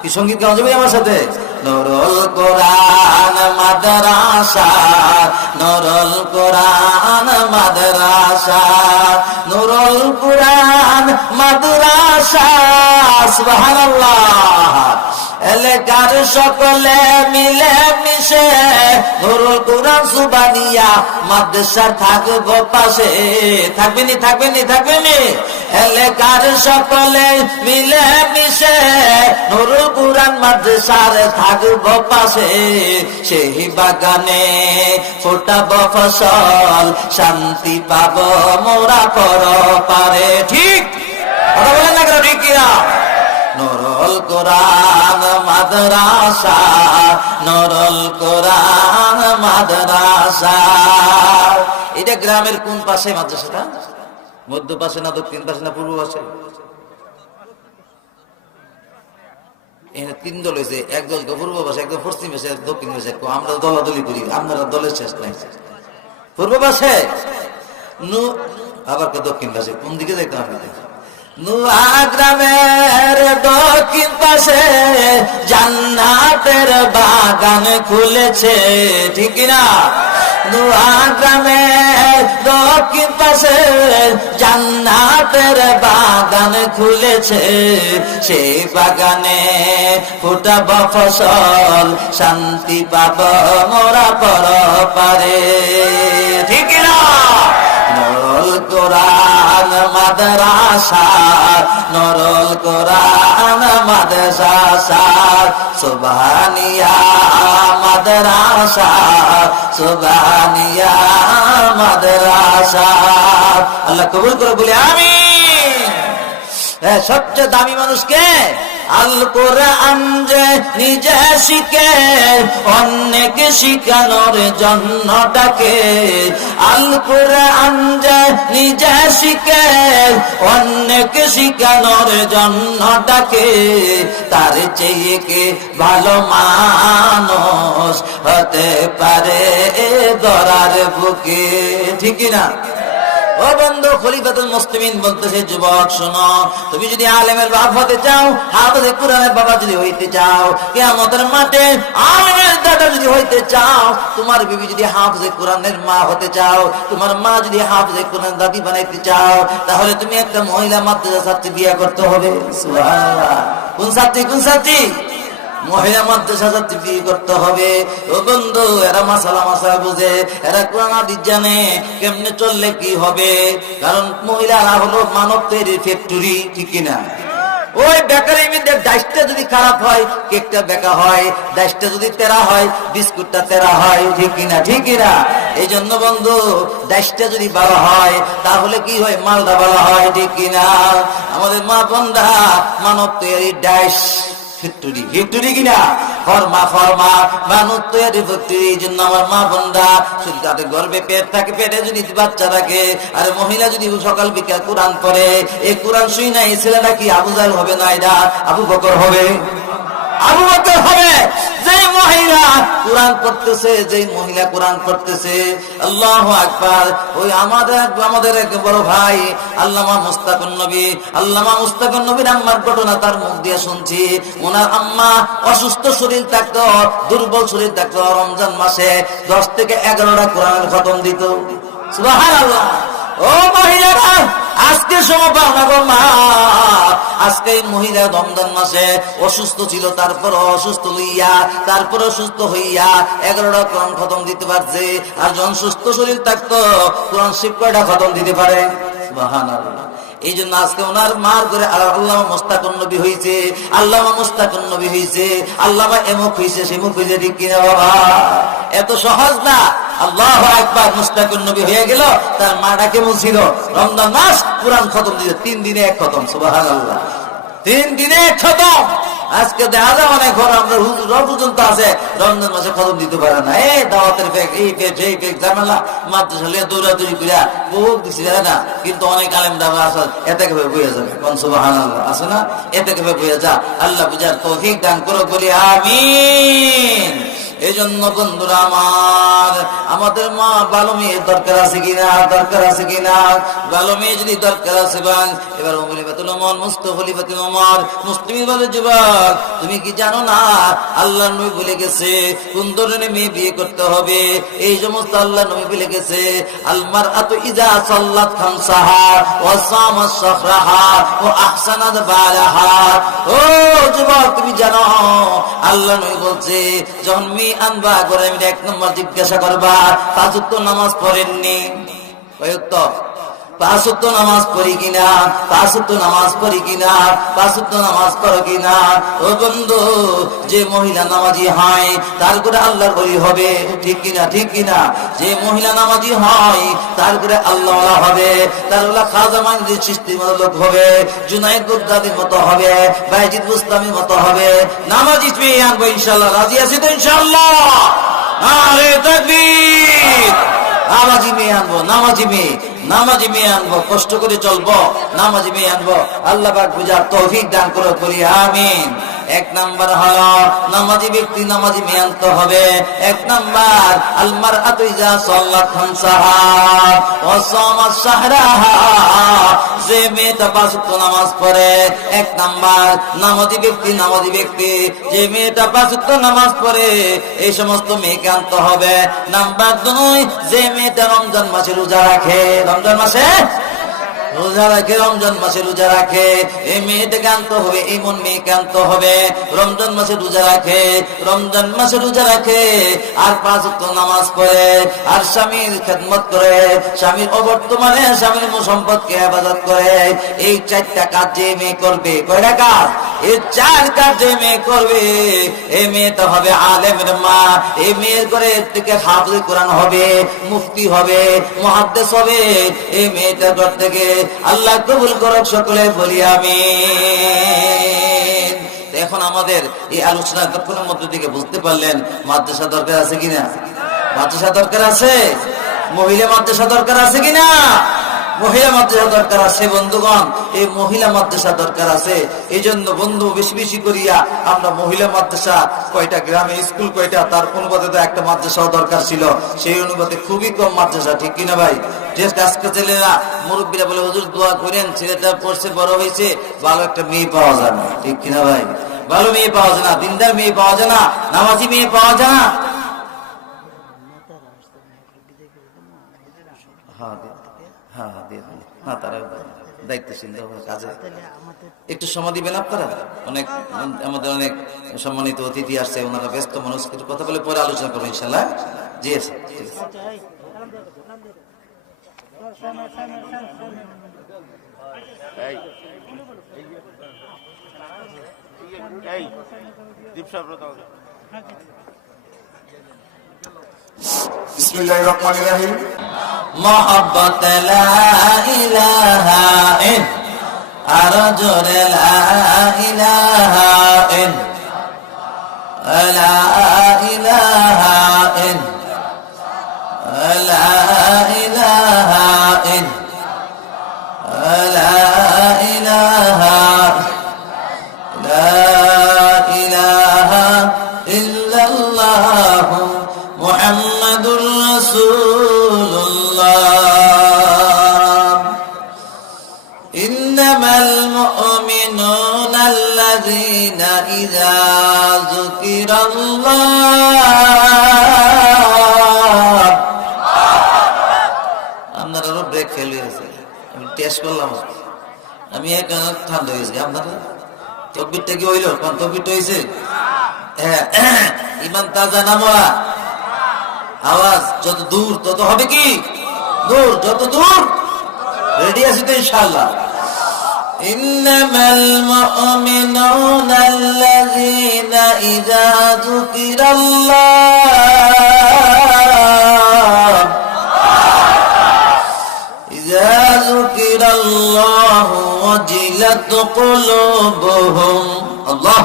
কি সঙ্গীত গান যাবে আমার সাথে। নুরুল কোরআন মাদ্রাসা, নুরুল কোরআন মাদ্রাসা, নুরুল কোরআন মাদ্রাসা, সুবহানাল্লাহ। এলাকার সকলে মিলে মিশে নুরুল কুরআন সুবানিয়া মাদ্রাসার থাকবো পাশে। থাকবেনি থাকবেনি থাকবেনি? এলাকার সকলে মিলে মিশে নুরুল কুরআন মাদ্রাসার থাকবো পাশে। সেই বাগানে ফোটাবো ফসল, শান্তি পাবো মোরা পরপারে। ঠিক কথা বলেন না কেন? ঠিক কিনা? নুরুল কুরআন মাদ্রাসা, নুরুল কুরআন মাদ্রাসা। এটা গ্রামের কোন পাশে মাদ্রাসাটা? মধ্য পাশে না দক্ষিণ পাশে না পূর্ব পাশে? এখানে তিন দল হয়েছে, এক দল পূর্ব পাশে, একদল পশ্চিম পাশে, দক্ষিণ পাশে। আমরা দলাদলি করি, আপনারা দলের শেষ নাই। পূর্ব পাশে আবার দক্ষিণ পাশে, কোন দিকে যাইতে হবে? নুয়া গ্রামের দক্ষিণ পাশে জান্নাতের বাগান খুলেছে। ঠিক না? নুয়া গ্রামের দক্ষিণ পাশে জান্নাতের বাগান খুলেছে। সেই বাগানে ফুটাবো ফসল, শান্তি পাবো মোরা পরপারে। ঠিক না? নুরুল কুরআন মাদ্রাসা, নুরুল কুরআন মাদ্রাসা, সুবহানিয়া মাদ্রাসা, সুবহানিয়া মাদ্রাসা। আল্লাহ কবুল করে বলি আমিন। সবচেয়ে দামি মানুষকে আল কোরআন যে নিজে শিখে অন্যকে শিখানোর জন্য ডাকে। আল কোরআন যে নিজে শিখে অন্যকে শিখানোর জন্য ডাকে। তার চেয়ে কে ভালো মানুষ হতে পারে ধরার বুকে? ঠিক না? ও বন্ধু, খলিফাতুল মুসলিমিন বলতেছে, যুবক শোনো, তুমি যদি আলেমের বাপ হতে চাও, হাফেজে কুরআনের বাবা যদি হইতে চাও, কিয়ামতের মাঠে আলেমের দাদা যদি হইতে চাও, তোমার বিবি যদি হাফেজে কুরআনের মা হতে চাও, তোমার মা যদি হাফেজে কুরআনের দাদি বানাইতে চাও, তাহলে তুমি একটা মহিলা মাদ্রাসা ছাত্রী বিয়ে করতে হবে। সুবহানাল্লাহ। কোন ছাত্রী? কোন ছাত্রী? মহিলা মাদ্রাসা ছাত্রী বিয়ে করতে হবে। ও বন্ধু, এরা মাসালা বুঝে, এরা কোরআন হাদিস জানে, কেমনে চললে কি হবে। কারণ মহিলারা হলো মানব তৈরির ফ্যাক্টরি। ঠিক কিনা? ওই বেকারি মধ্যে ডাইসটা যদি খারাপ হয়, কেকটা বেকা হয়, ডাইসটা যদি তেরা হয়, বিস্কুটটা তেরা হয়। ঠিক কিনা? ঠিক কিনা? এই জন্য বন্ধু, ডাইসটা যদি ভালো হয় তাহলে কি হয়? মালটা ভালো হয়। ঠিক কিনা? আমাদের মা বোনরা মানব তৈরির ডাইস ফ্যাক্টরি। ফ্যাক্টরি কিনা? ফরমা ফরমা মানুষ তৈরি ফ্যাক্টরি। এই জন্য আমার মা বোনরা শুধু তাদের গর্বে পেট থাকে, পেটে যদি বাচ্চা থাকে, আর মহিলা যদি সকাল বিকাল কোরআন পড়ে, এই কোরআন শুই না, এই ছেলেটা কি আবু জাহেল হবে না? এটা আবু বকর হবে। আবু বকর হবে। যেই মহিলা কোরআন পড়তেছে, যেই মহিলা কোরআন পড়তেছে, আল্লাহু আকবার। ওই আমাদের এক বড় ভাই আল্লামা মুস্তাকুন নবী, আল্লামা মুস্তাকুন নবীর আম্মার ঘটনা তার মুখ দিয়ে শুনছি। ওনার আম্মা অসুস্থ শরীর থাকতো, দুর্বল শরীর থাকতো, রমজান মাসে 10 থেকে 11টা কোরআনের খতম দিত। সুবহানাল্লাহ। ও মহিলারা, আজকে মা, আজকে মহিলা রমজান মাসে অসুস্থ ছিল, তারপর অসুস্থ হইয়া, তারপর অসুস্থ হইয়া 11টা কোরআন খতম দিতে পারছে। আর যখন সুস্থ শরীর থাকতো, কোরআন শিব কয়টা খতম দিতে পারে? সুবহানাল্লাহ। এই জন্য আজকে ওনার মার করে আল্লামা মুস্তাকুন নবী হয়েছে, আল্লামা মুস্তাকুন নবী হয়েছে, আল্লামা এমুক হয়েছে, সেমুক হয়েছে। ঠিক কিনা বাবা? এত সহজ না। আল্লাহু আকবার। মুস্তাকুন নবী হয়ে গেল, তার মাটা কেমন ছিল? রমজান মাস কোরআন খতম দিতে 3 দিনে 1 খতম। সুবহানাল্লাহ। 3 দিনে 1 খতম। আজকে দেখা যায় অনেক ঘর আমরা হুজুর পর্যন্ত আছে রমজান মাসে খতম দিতে পারে না। এই দাওয়াতের ফেক, এই ফেক, সেই ফেক, ঝামেলা, মাদ্রাসা লিয়ে দৌড়াদৌড়ি করিয়া বহু দিছি না। কিন্তু অনেক আলেম দাবা আছে, এতে কেবে বইয়া যাবে। কোন সুবহানাল্লাহ আছে না? এতে কেবে বইয়া যা। আল্লাহ বুঝার তৌফিক দান করো, বলি আমিন। এই জন্য বন্ধুরা আমার, আমাদের মা ভালো মেয়ের দরকার আছে কিনা, দরকার আছে কিনা? ভালো মেয়ে যদি দরকার আছে ভাই, এবার খলিফাতুল ওমর মুস্তফা খলিফাতুল ওমর মুসলিম বলে, যুবক তুমি কি জানো না আল্লাহর নবী বলে গেছে কোন ধরনের মেয়ে বিয়ে করতে হবে? এই সমস্ত আল্লাহর নবী বলে গেছে, আল মারআতু ইযা সাল্লাত খামসাহা ওয়া সামাত শাহরাহা ওয়া আহসানাত বালাহা। ও যুবক তুমি জানো আল্লাহর নবী বলছে, যখন মেয়ে আনবা করে আমি এক নম্বর জিজ্ঞাসা করবা পাঁচ ওয়াক্ত নামাজ পড়েননি? কয় ওয়াক্ত? পাঁচ ওয়াক্ত নামাজ পড়ি কিনা, পাঁচ ওয়াক্ত নামাজ পড়ি কিনা, পাঁচ ওয়াক্ত নামাজ পড়ো কিনা? ও বন্ধু, যে মহিলা নামাজি হয় তার করে আল্লাহর ওলি হবে, ঠিক কিনা, ঠিক কিনা? যে মহিলা নামাজি হয় তার করে আল্লাহ হবে, তার ওলা খাজা মাইনুদ্দিন চিশতির মতো লোক হবে, জুনায়েদ বাগদাদির মতো হবে, বাইজিদ বুস্তামির মতো হবে। নামাজি মেয়ে আনবো ইনশাআল্লাহ, রাজি আছি তো ইনশাআল্লাহ? আরে তাকবীর! নামাজি মেয়ে আনবো, নামাজি মেয়ে, নামাজি মেয়ে আনবো, কষ্ট করে চলবো, নামাজি মেয়ে আনবো। আল্লাহ পাক বুঝার তৌফিক দান করে বলি আমিন। এক নাম্বার হলো নামাজি ব্যক্তি নামাজি মেয়ে আনতে হবে। এক নাম্বার আল মারআতু ইযা সাল্লাত খামসাহা ওয়া সামাত শাহরাহা, যে মেয়েটা পাঁচ ওয়াক্ত নামাজ পড়ে। এক নাম্বার নামাজি ব্যক্তি, নামাজি ব্যক্তি যে মেয়েটা পাঁচ ওয়াক্ত নামাজ পড়ে, এই সমস্ত মেয়েকে আনতে হবে। নাম্বার 2, যে মেয়েটা রমজান মাসে রোজা রাখে, রমজান মাসে রোজা রাখে, রমজান মাসে রোজা রাখে, এই মেয়েটাকে আনতে হবে, এমন মেয়েকে আনতে হবে রমজান মাসে রোজা রাখে, রমজান মাসে রোজা রাখে, আর পাঁচ ওয়াক্ত নামাজ পড়ে, আর স্বামীর খেদমত করে, স্বামীর অবর্তমানে স্বামীর সম্পদকে হেফাজত করে। এই 4টা কাজ যে মেয়ে করবে, কয়টা কাজ? এই 4 কাজ যে মেয়ে করবে, এই মেয়েটা হবে আলেমের মা। এই মেয়ের করে থেকে হাফেজ কোরআন হবে, মুফতি হবে, মুহাদ্দিস হবে। এই মেয়েটার ঘর থেকে আল্লাহ কবুল করুক, সকলে বলি আমিন। এখন আমাদের এই আলোচনা তখনের মধ্য থেকে বুঝতে পারলেন মাদ্রাসা দরকার আছে কিনা? মাদ্রাসা দরকার আছে? মহিলা মাদ্রাসা দরকার আছে কিনা? মহিলা মাদ্রাসা দরকার আছে বন্ধুগণ, এই মহিলা মাদ্রাসা দরকার আছে। এই জন্য বন্ধু বেশি বেশি করিয়া আমরা মহিলা মাদ্রাসা, কয়টা গ্রামে স্কুল কয়টা, তার অনুপাতে তো একটা মাদ্রাসাও দরকার ছিল, সেই অনুপাতে খুবই কম মাদ্রাসা, ঠিক কিনা ভাই? যে আজকে ছেলেরা মুরব্বীরা বলে হুজুর দোয়া করেন, ছেলেটা পড়ছে বড় হয়েছে, ভালো একটা মেয়ে পাওয়া যায় না, ঠিক কিনা ভাই? ভালো মেয়ে পাওয়া যায় না, দিনদার মেয়ে পাওয়া যায় না, নামাজি মেয়ে পাওয়া যায় না। তারা দায়িত্বশীল কাজে একটু সময় দিবেন আপনারা। অনেক আমাদের অনেক সম্মানিত অতিথি আসছে, ওনারা ব্যস্ত মানুষ, কিছু কথা বলে পরে আলোচনা করবো ইনশাল্লাহ। জি আছে, ঠিক আছে। বিসমিল্লাহির রহমানির রহিম। মোহাব্বত লা ইলাহা ইন, আর জোরে লা ইলাহা ইন, লা ইলাহা ইন, লা ইলাহা ইন, লা ইলাহা, লা ইলাহা ইল্লাল্লাহ মুহাম্মাদুর রাসূলুল্লাহ। ইন্নামাল মুমিনুনা আল্লাযীনা ইযা যুকিরাল্লাহ। আপনারা আরো ব্রেক ফেল হয়েছে, আমি টেস্ট করলাম, আমি এখন ঠান্ডা হয়েছে। আপনারা তকবীরটা কি হইল? কোন তকবীরটা হয়েছে? হ্যাঁ, ইমান তাজা না মরা? আওয়াজ যত দূর তত হবে কি দূর, যত দূর। রেডি আছি তো ইনশাআল্লাহ? ইন্নামাল মুমিনুনা আল্লাযীনা ইযা যুকিরাল্লাহ, ইযা যুকিরাল্লাহু ওয়াজিলাত কুলুবুহুম। আল্লাহ,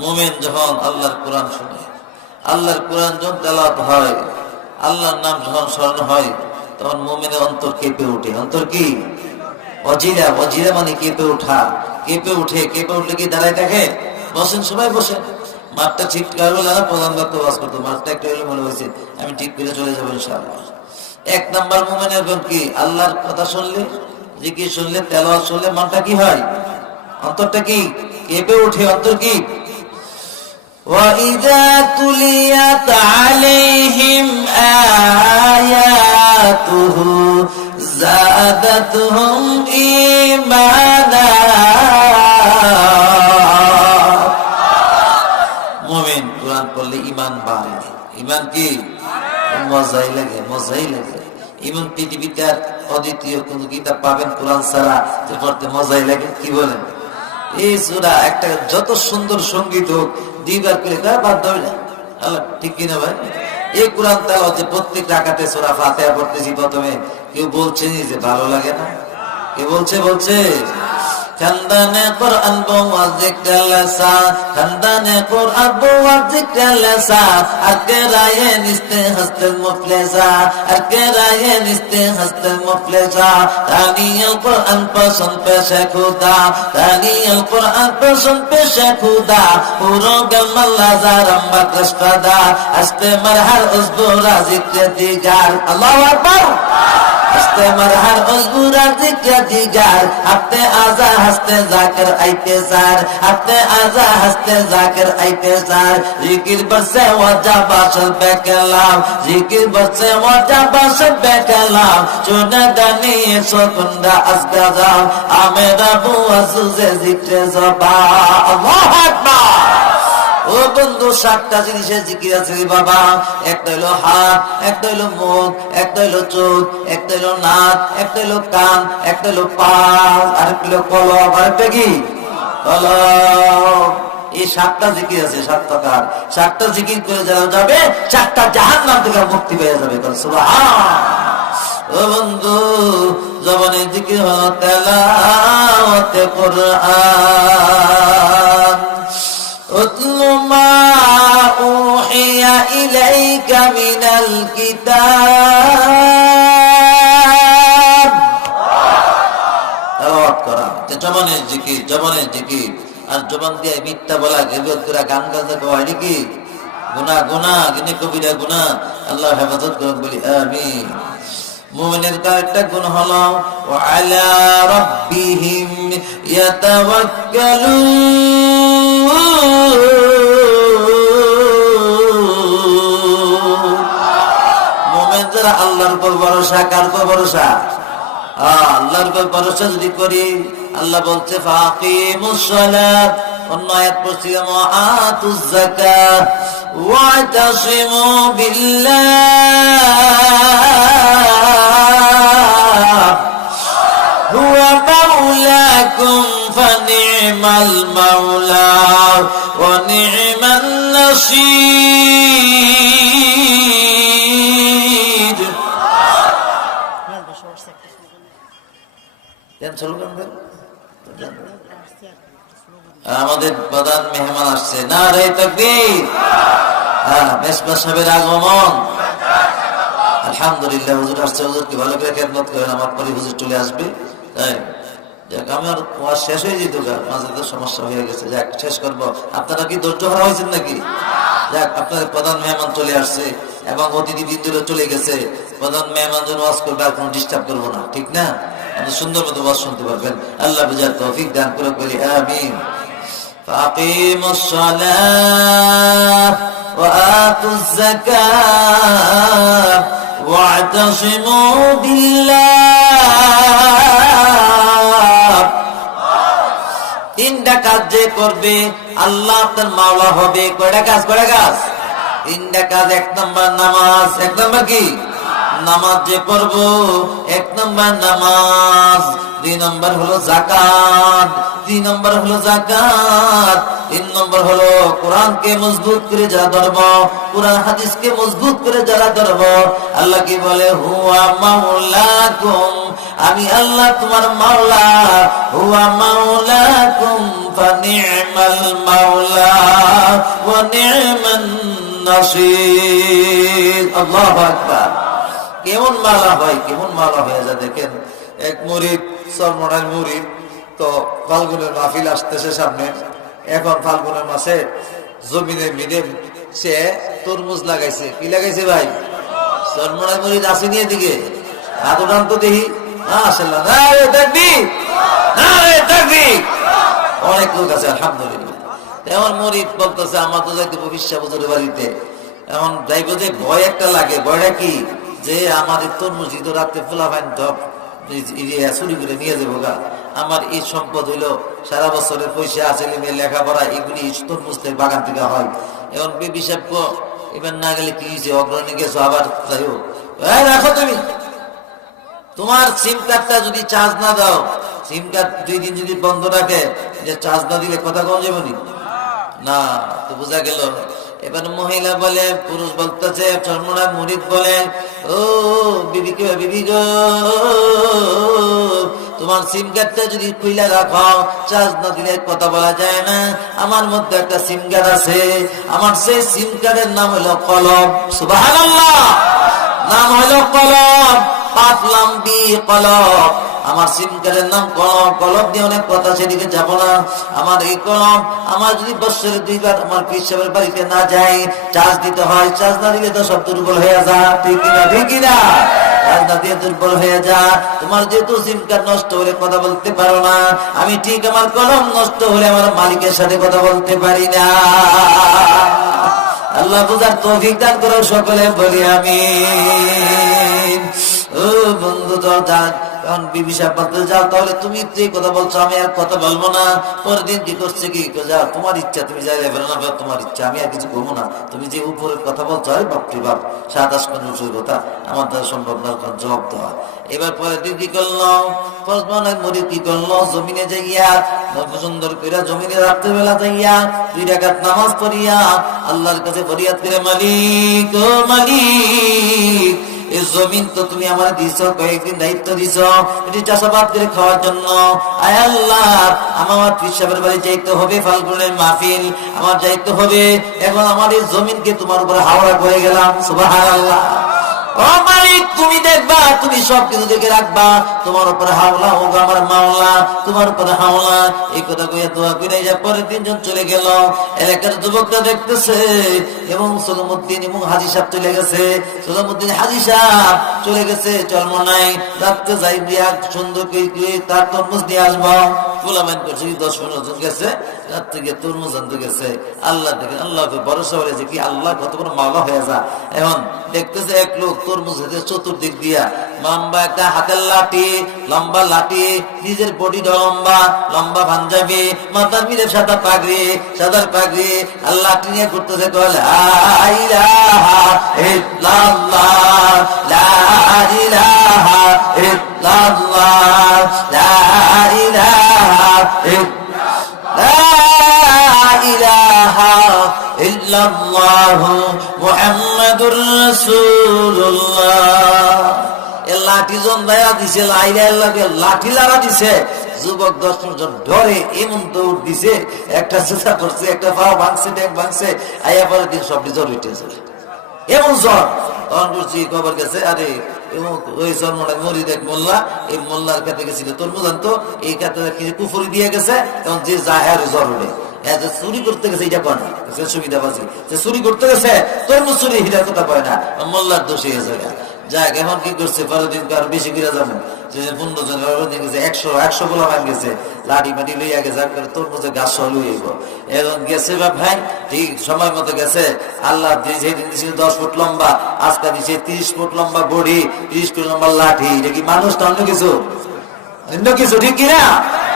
মুমিন যখন আল্লাহর কোরআন শুনে, আল্লাহর কোরআন যখন তেলাওয়াত হয়, আল্লাহর নাম যখন স্মরণ হয়, তখন মুমিনের অন্তর কেঁপে ওঠে। অন্তর কি? অজিলা, অজিলা মানে কেঁপে ওঠা, কেঁপে উঠে। কেঁপে উঠলে কি দাঁড়ায় থাকে? বসেন, সবাই বসেন। মাঠটা ঠিক করবো না, প্রধান বক্তা ওয়াজ করতো, মাঠটা একটু হলে মনে হয়েছে আমি ঠিক করে চলে যাবো ইনশাআল্লাহ। এক নাম্বার মুমিনের গুণ কি? আল্লাহর কথা শুনলে, জিকির শুনলে, তেলাওয়াত শুনলে মনটা কি হয়? অন্তরটা কি কেঁপে ওঠে? অন্তর কি? وَإِذَا تُلِيَتْ عَلَيْهِمْ آيَاتُهُ زَادَتْهُمْ إِيمَانًا। মুমিন কুরআন পড়লে ঈমান বাড়ে। ঈমান কি? মজাই লাগে, মজাই লাগে। ঈমান পৃথিবীতে আর অদ্বিতীয় কোন কিতাব পাবেন কোরআন ছাড়া যে পড়তে মজাই লাগে? কি বলেন? এই সূরা একটা যত সুন্দর সঙ্গীত হোক, দুইবার করে বাদ দেবে না। আল্লাহ ঠিক কিনা ভাই? এই কোরআন তেলাওয়াতে প্রত্যেক রাকাতে সূরা ফাতিহা পড়তেছি প্রথমে, কেউ বলছেন যে ভালো লাগে না? কে বলছে? বলছে খানদানে কোরআন বওয়া জিক্রালাসা, খানদানে কোরআন বওয়া জিক্রালাসা, আর কে রায়ে নিস্তে হস্তে মুফলিসা, আর কে রায়ে নিস্তে হস্তে মুফলিসা। তানিয়াল কোরআন পসন্দ পেশে খুদা, তানিয়াল কোরআন পসন্দ পেশে খুদা, পুরো গমাল্লা জারাম্বা কষ্টদা, আস্তে মারহার উজবুরা জিক্রে দিগার। আল্লাহু আকবার। আস্তে মারহার উজবুরা জিক্রে দিগার, আপনি আজা হস্তে জাকির আইতে সার, আপনি আজা হস্তে জাকির আইতে সার। জিকির বসে ওয়াজা বাসল বেকালাম, জিকির বসে ওয়াজা বাসল বেকালাম, চুনে দানিয়ে সুকুন্দা আসগাজাম, আমেরা বুয়া সুজে জিক্রে জবা। আল্লাহু আকবার। ও বন্ধু, 7টা জিনিসের জিকির আছে বাবা। একটা হলো হাত, একটা হলো মুখ, একটা হলো চোখ, একটা হলো নাক, একটা হলো কান, একটা হলো পা, আর একটা হলো কলম, আর একটা কি? কলম। এই 7টা জিকির আছে, 7 প্রকার। 7টা জিকির করে যারা যাবে, 4টা জাহান্নাম থেকে মুক্তি পেয়ে যাবে। সুবহান। ও বন্ধু, জবানে জিকির হলো তেলাওয়াতে কোরআন। اتل ما أوحي إليك من الكتاب। তেলাওয়াত করা, জবানের জিকির, জবানের জিকির। আর জবান দিয়ে মিথ্যা বলা, গীবত করা, গান গাজা গাওয়া, এটা কি গুনাহ? গুনাহ, গিনে কবিরা গুনাহ। আল্লাহ হেফাজত করুন, বলি আমিন। মুমিনের একটা গুণ হলো ওয়া আলা রাব্বিহিম ইয়াতাওয়াক্কালুন। মুমিন যারা আল্লাহর উপর ভরসা, কার উপর ভরসা? আল্লাহর উপর ভরসা যদি করি, আল্লাহ বলছে ফাকিমুস সালাত। অন্য আয়াত পড়ছিলাম আতুজ যাকাত ওয়াতাসিমু বিল্লাহ হুয়া মাওলাকুম ফানি'মাল মাওলা ওয়া নি'মান নাসীর। আমাদের প্রধান মেহমান আসছে, নারে তাকবীর। মেসবাহ সাহেবের আগমন, আলহামদুলিল্লাহ। হুজুর আসছে, হুজুরকে ভালো করে খেদমত করেন, আমার পরে হুজুর চলে আসবে। তাই যাক, আমার ওয়াজ শেষ হয়ে যেত, মাঝে তো সমস্যা হয়ে গেছে। যাক, শেষ করবো। আপনারা কি ধৈর্য হারা হয়েছেন নাকি? যাক, আপনাদের প্রধান মেহমান চলে আসছে এবং অতিথি বৃন্দরা চলে গেছে। প্রধান মেহমান যেন ওয়াজ করবে, আর কোনো ডিস্টার্ব করবো না, ঠিক না? আপনি সুন্দর মতো ওয়াজ শুনতে পারবেন। আল্লাহ বুঝার তৌফিক দান করে, বলি আমিন। ফাকিমুস সালাহ ওয়া আতুজ যাকাত ওয়া'তাসিমু বিল্লাহ। 3টা কাজ যে করবে আল্লাহ আপনার মাওলা হবে। কয়টা কাজ? কয়টা কাজ? 3টা কাজ। 1 নাম্বার নামাজ। 1 নাম্বার কি? নামাজ যে পড়বো, 1 নাম্বার নামাজ। 2 নাম্বার হলো যাকাত, 3 নাম্বার হলো যাকাত। 3 নাম্বার হলো কোরআনকে মজবুত করে যারা ধরবো, কোরআন হাদিসকে মজবুত করে যারা ধরবো। আল্লাহ কি বলে? হুয়া মাওলাকুম, আমি আল্লাহ তোমার মাওলা। হুয়া মাওলাকুম ফানি'মাল মাওলা ওয়া নি'মান নাসীর। আল্লাহু আকবার। কেমন মালা হয়, কেমন মালা হয়ে যায় দেখেন। এক মুরিদ, সরমনার মুরিদ, তো ফাল্গুনের মাহফিল আসতেছে সামনে। এখন ফাল্গুনের মাসে জমিনে মিলে সে তরমুজ লাগাইছে। কি লাগাইছে ভাই? চরমনায় মরিচ আছে নিয়ে দিকে হাত উঠান তো দেখি। মাশাআল্লাহ, নারে তাকবীর, নারে তাকবীর। অনেক লোক আছে আলহামদুলিল্লাহ। এমন মরিচ বলতেছে আমার তো যাইতে ভবিষ্যৎ বছরের বাড়িতে, এখন যাইব যে ভয় একটা লাগে। ভয়টা কি? যে আমাদের তরমুজ তো রাত্রে ফোলা ফাইন চুরি করে নিয়ে যাবো গা। আমার এই সম্পদ হইলো সারা বছরের পয়সা আছে, লেখাপড়া, এগুলি তরমুজ থেকে বাগান থেকে হয়। এখন বেবি সাহেব এবার না গেলে কি হয়েছে, অগ্রণী গেছো আবার যাই হোক। রাখো তুমি তোমার সিম কার্ডটা যদি চার্জ না দাও, সিম কার্ড 2 দিন যদি বন্ধ রাখে, যে চার্জ না দিলে কথা কম যাবে না। তো বোঝা গেল। এবার মহিলা বলে, পুরুষ বলতেছে, চরমনায় মুরিদ বলে, ও বিবি গো, তোমার সিম কার্ডটা যদি খুইলা রাখো, চার্জ না দিলে কথা বলা যায় না। আমার মধ্যে একটা সিম কার্ড আছে, আমার সেই সিম কার্ডের নাম হলো কলম। সুবহানাল্লাহ, নাম হলো কলম। পাতলাম বি কলম। আমার সিম কার্ডের নাম কলম। কলম দিয়ে অনেক কথা, সেদিকে যাব না। আমার এই কলম আমার যদি বছরে 2 বার আমার পীর সাহেবের বাড়িতে না যাই, চার্জ দিতে হয়। চার্জ না দিলে তো সব দুর্বল হয়ে যা। ঠিক কিনা? ঠিক কিনা? চার্জ না দিয়ে দুর্বল হয়ে যা। তোমার যেহেতু সিম কার্ড নষ্ট হলে কথা বলতে পারো না, আমি ঠিক আমার কলম নষ্ট হলে আমার মালিকের সাথে কথা বলতে পারি না। আল্লাহ বুঝার তৌফিক দান করো সকলে, বলি আমিন। ও বন্ধু, তো যান এখন বিবি সাহেব বলতে, যাও তাহলে তুমি যে কথা বলছো আমি আর কথা বলবো না। পরের দিন কি করছে, কি যাও তোমার ইচ্ছা, তুমি যাই যাবে না, তোমার ইচ্ছা, আমি আর কিছু করবো না। তুমি যে উপরের কথা বলছো, আরে বাপরে বাপ, 7-8 উঁচুর কথা, আমার দ্বারা সম্ভব না জবাব দেওয়া। এবার পরের দিন কি করলো, মরিদ কি করলো, জমিনে যাইয়া সুন্দর করে জমিনে রাত্রেবেলা যাইয়া 2 রাকাত নামাজ পড়িয়া আল্লাহর কাছে ফরিয়াদ করে, মালিক ও মালিক, এই জমিন তো তুমি আমার দিছ, কয়েকদিন দায়িত্ব দিছ এটি চাষাবাদ করে খাওয়ার জন্য। আয় আল্লাহ, আমার পীর সাহেবের বাড়ি যাইতে হবে, ফাল্গুনের মাহফিল আমার যাইতে হবে। এখন আমার এই জমিনকে তোমার উপরে হাওড়া করে গেলাম। সুবহানাল্লাহ। ও মালিক, তুমি দেখবা, তুমি সবকিছু দেখে রাখবা, তোমার উপরে হাওলা হোক আমার মাওলা, তোমার উপরে হাওলা। এই কথা কইয়া দোয়া করে যা। পরে 3 জন চলে গেল। এলাকার যুবকরা দেখতেছে এবং সলামউদ্দিন এবং হাজী সাহেব চলে গেছে। সলামউদ্দিন হাজী সাহেব চলে গেছে চরমনায়। রাত্রে যাই বিয়া সুন্দর করে তার তরমুজ নিয়ে আসবো। গোলামাইন করছে, 10-15 জন গেছে। রাত থেকে তরমুজ আনতে গেছে। আল্লাহ দেখেন, আল্লাহকে ভরসা হয়েছে কি আল্লাহ কত বড় মাওলা হয়ে যা। এখন দেখতেছে এক লোক তরমুজ হেঁটে চতুর্দিক দিয়া, লম্বা একটা হাতের লাঠি, লম্বা লাঠি, নিজের বডিটা লম্বা, লম্বা পাঞ্জাবি, মাথার মিলে সাদা পাগড়ি, সাদার পাগড়ি, আর লাঠি নিয়ে ঘুরতেছে। লা ইলাহা ইল্লাল্লাহ, লা ইলাহা ইল্লাল্লাহ, লা ইলাহা ইল্লাল্লাহু মুহাম্মাদুর রাসূলুল্লাহ। লাঠি জন দয়া দিছে, লাঠি লারা দিছে। যুবক 10 জন ধরে এমন দৌড় দিছে, একটা চেষ্টা করছে, একটা পা ভাঙছে, ব্যাগ ভাঙছে। আয়া পরের দিন সব জ্বর উঠেছে, এমন জ্বর। তখন করছি খবর গেছে, আরে ওই চরমনায় মরিদ এক মোল্লা, এই মোল্লার কাছে গেছিল তরমুজ আনতো, এই কাছে কুফরি দিয়ে গেছে। এখন যে যায় আর জ্বর উঠে, চুরি করতে গেছে, এটা কয় না সুবিধা পাচ্ছি, চুরি করতে গেছে তরমুজ চুরি, হিটার কথা কয় না, মোল্লার দোষে গেছে। যাক, এখন কি করছে, পরের দিন আর বেশি করে যাবো, 15 জন গেছে, 100 গোলা মান গেছে, লাঠি মাটি লইয়া গেছে, তরমুজের গাছ সহ লইব। এখন গেছে ভাই, ঠিক সময় মতো গেছে। আল্লাহ যেদিন দিয়েছিল 10 ফুট লম্বা, আজকা দিচ্ছে 30 ফুট লম্বা বডি, 30 ফুট লম্বা লাঠি। এটা কি মানুষ না অন্য কিছু? অন্য কিছু, ঠিক কিনা?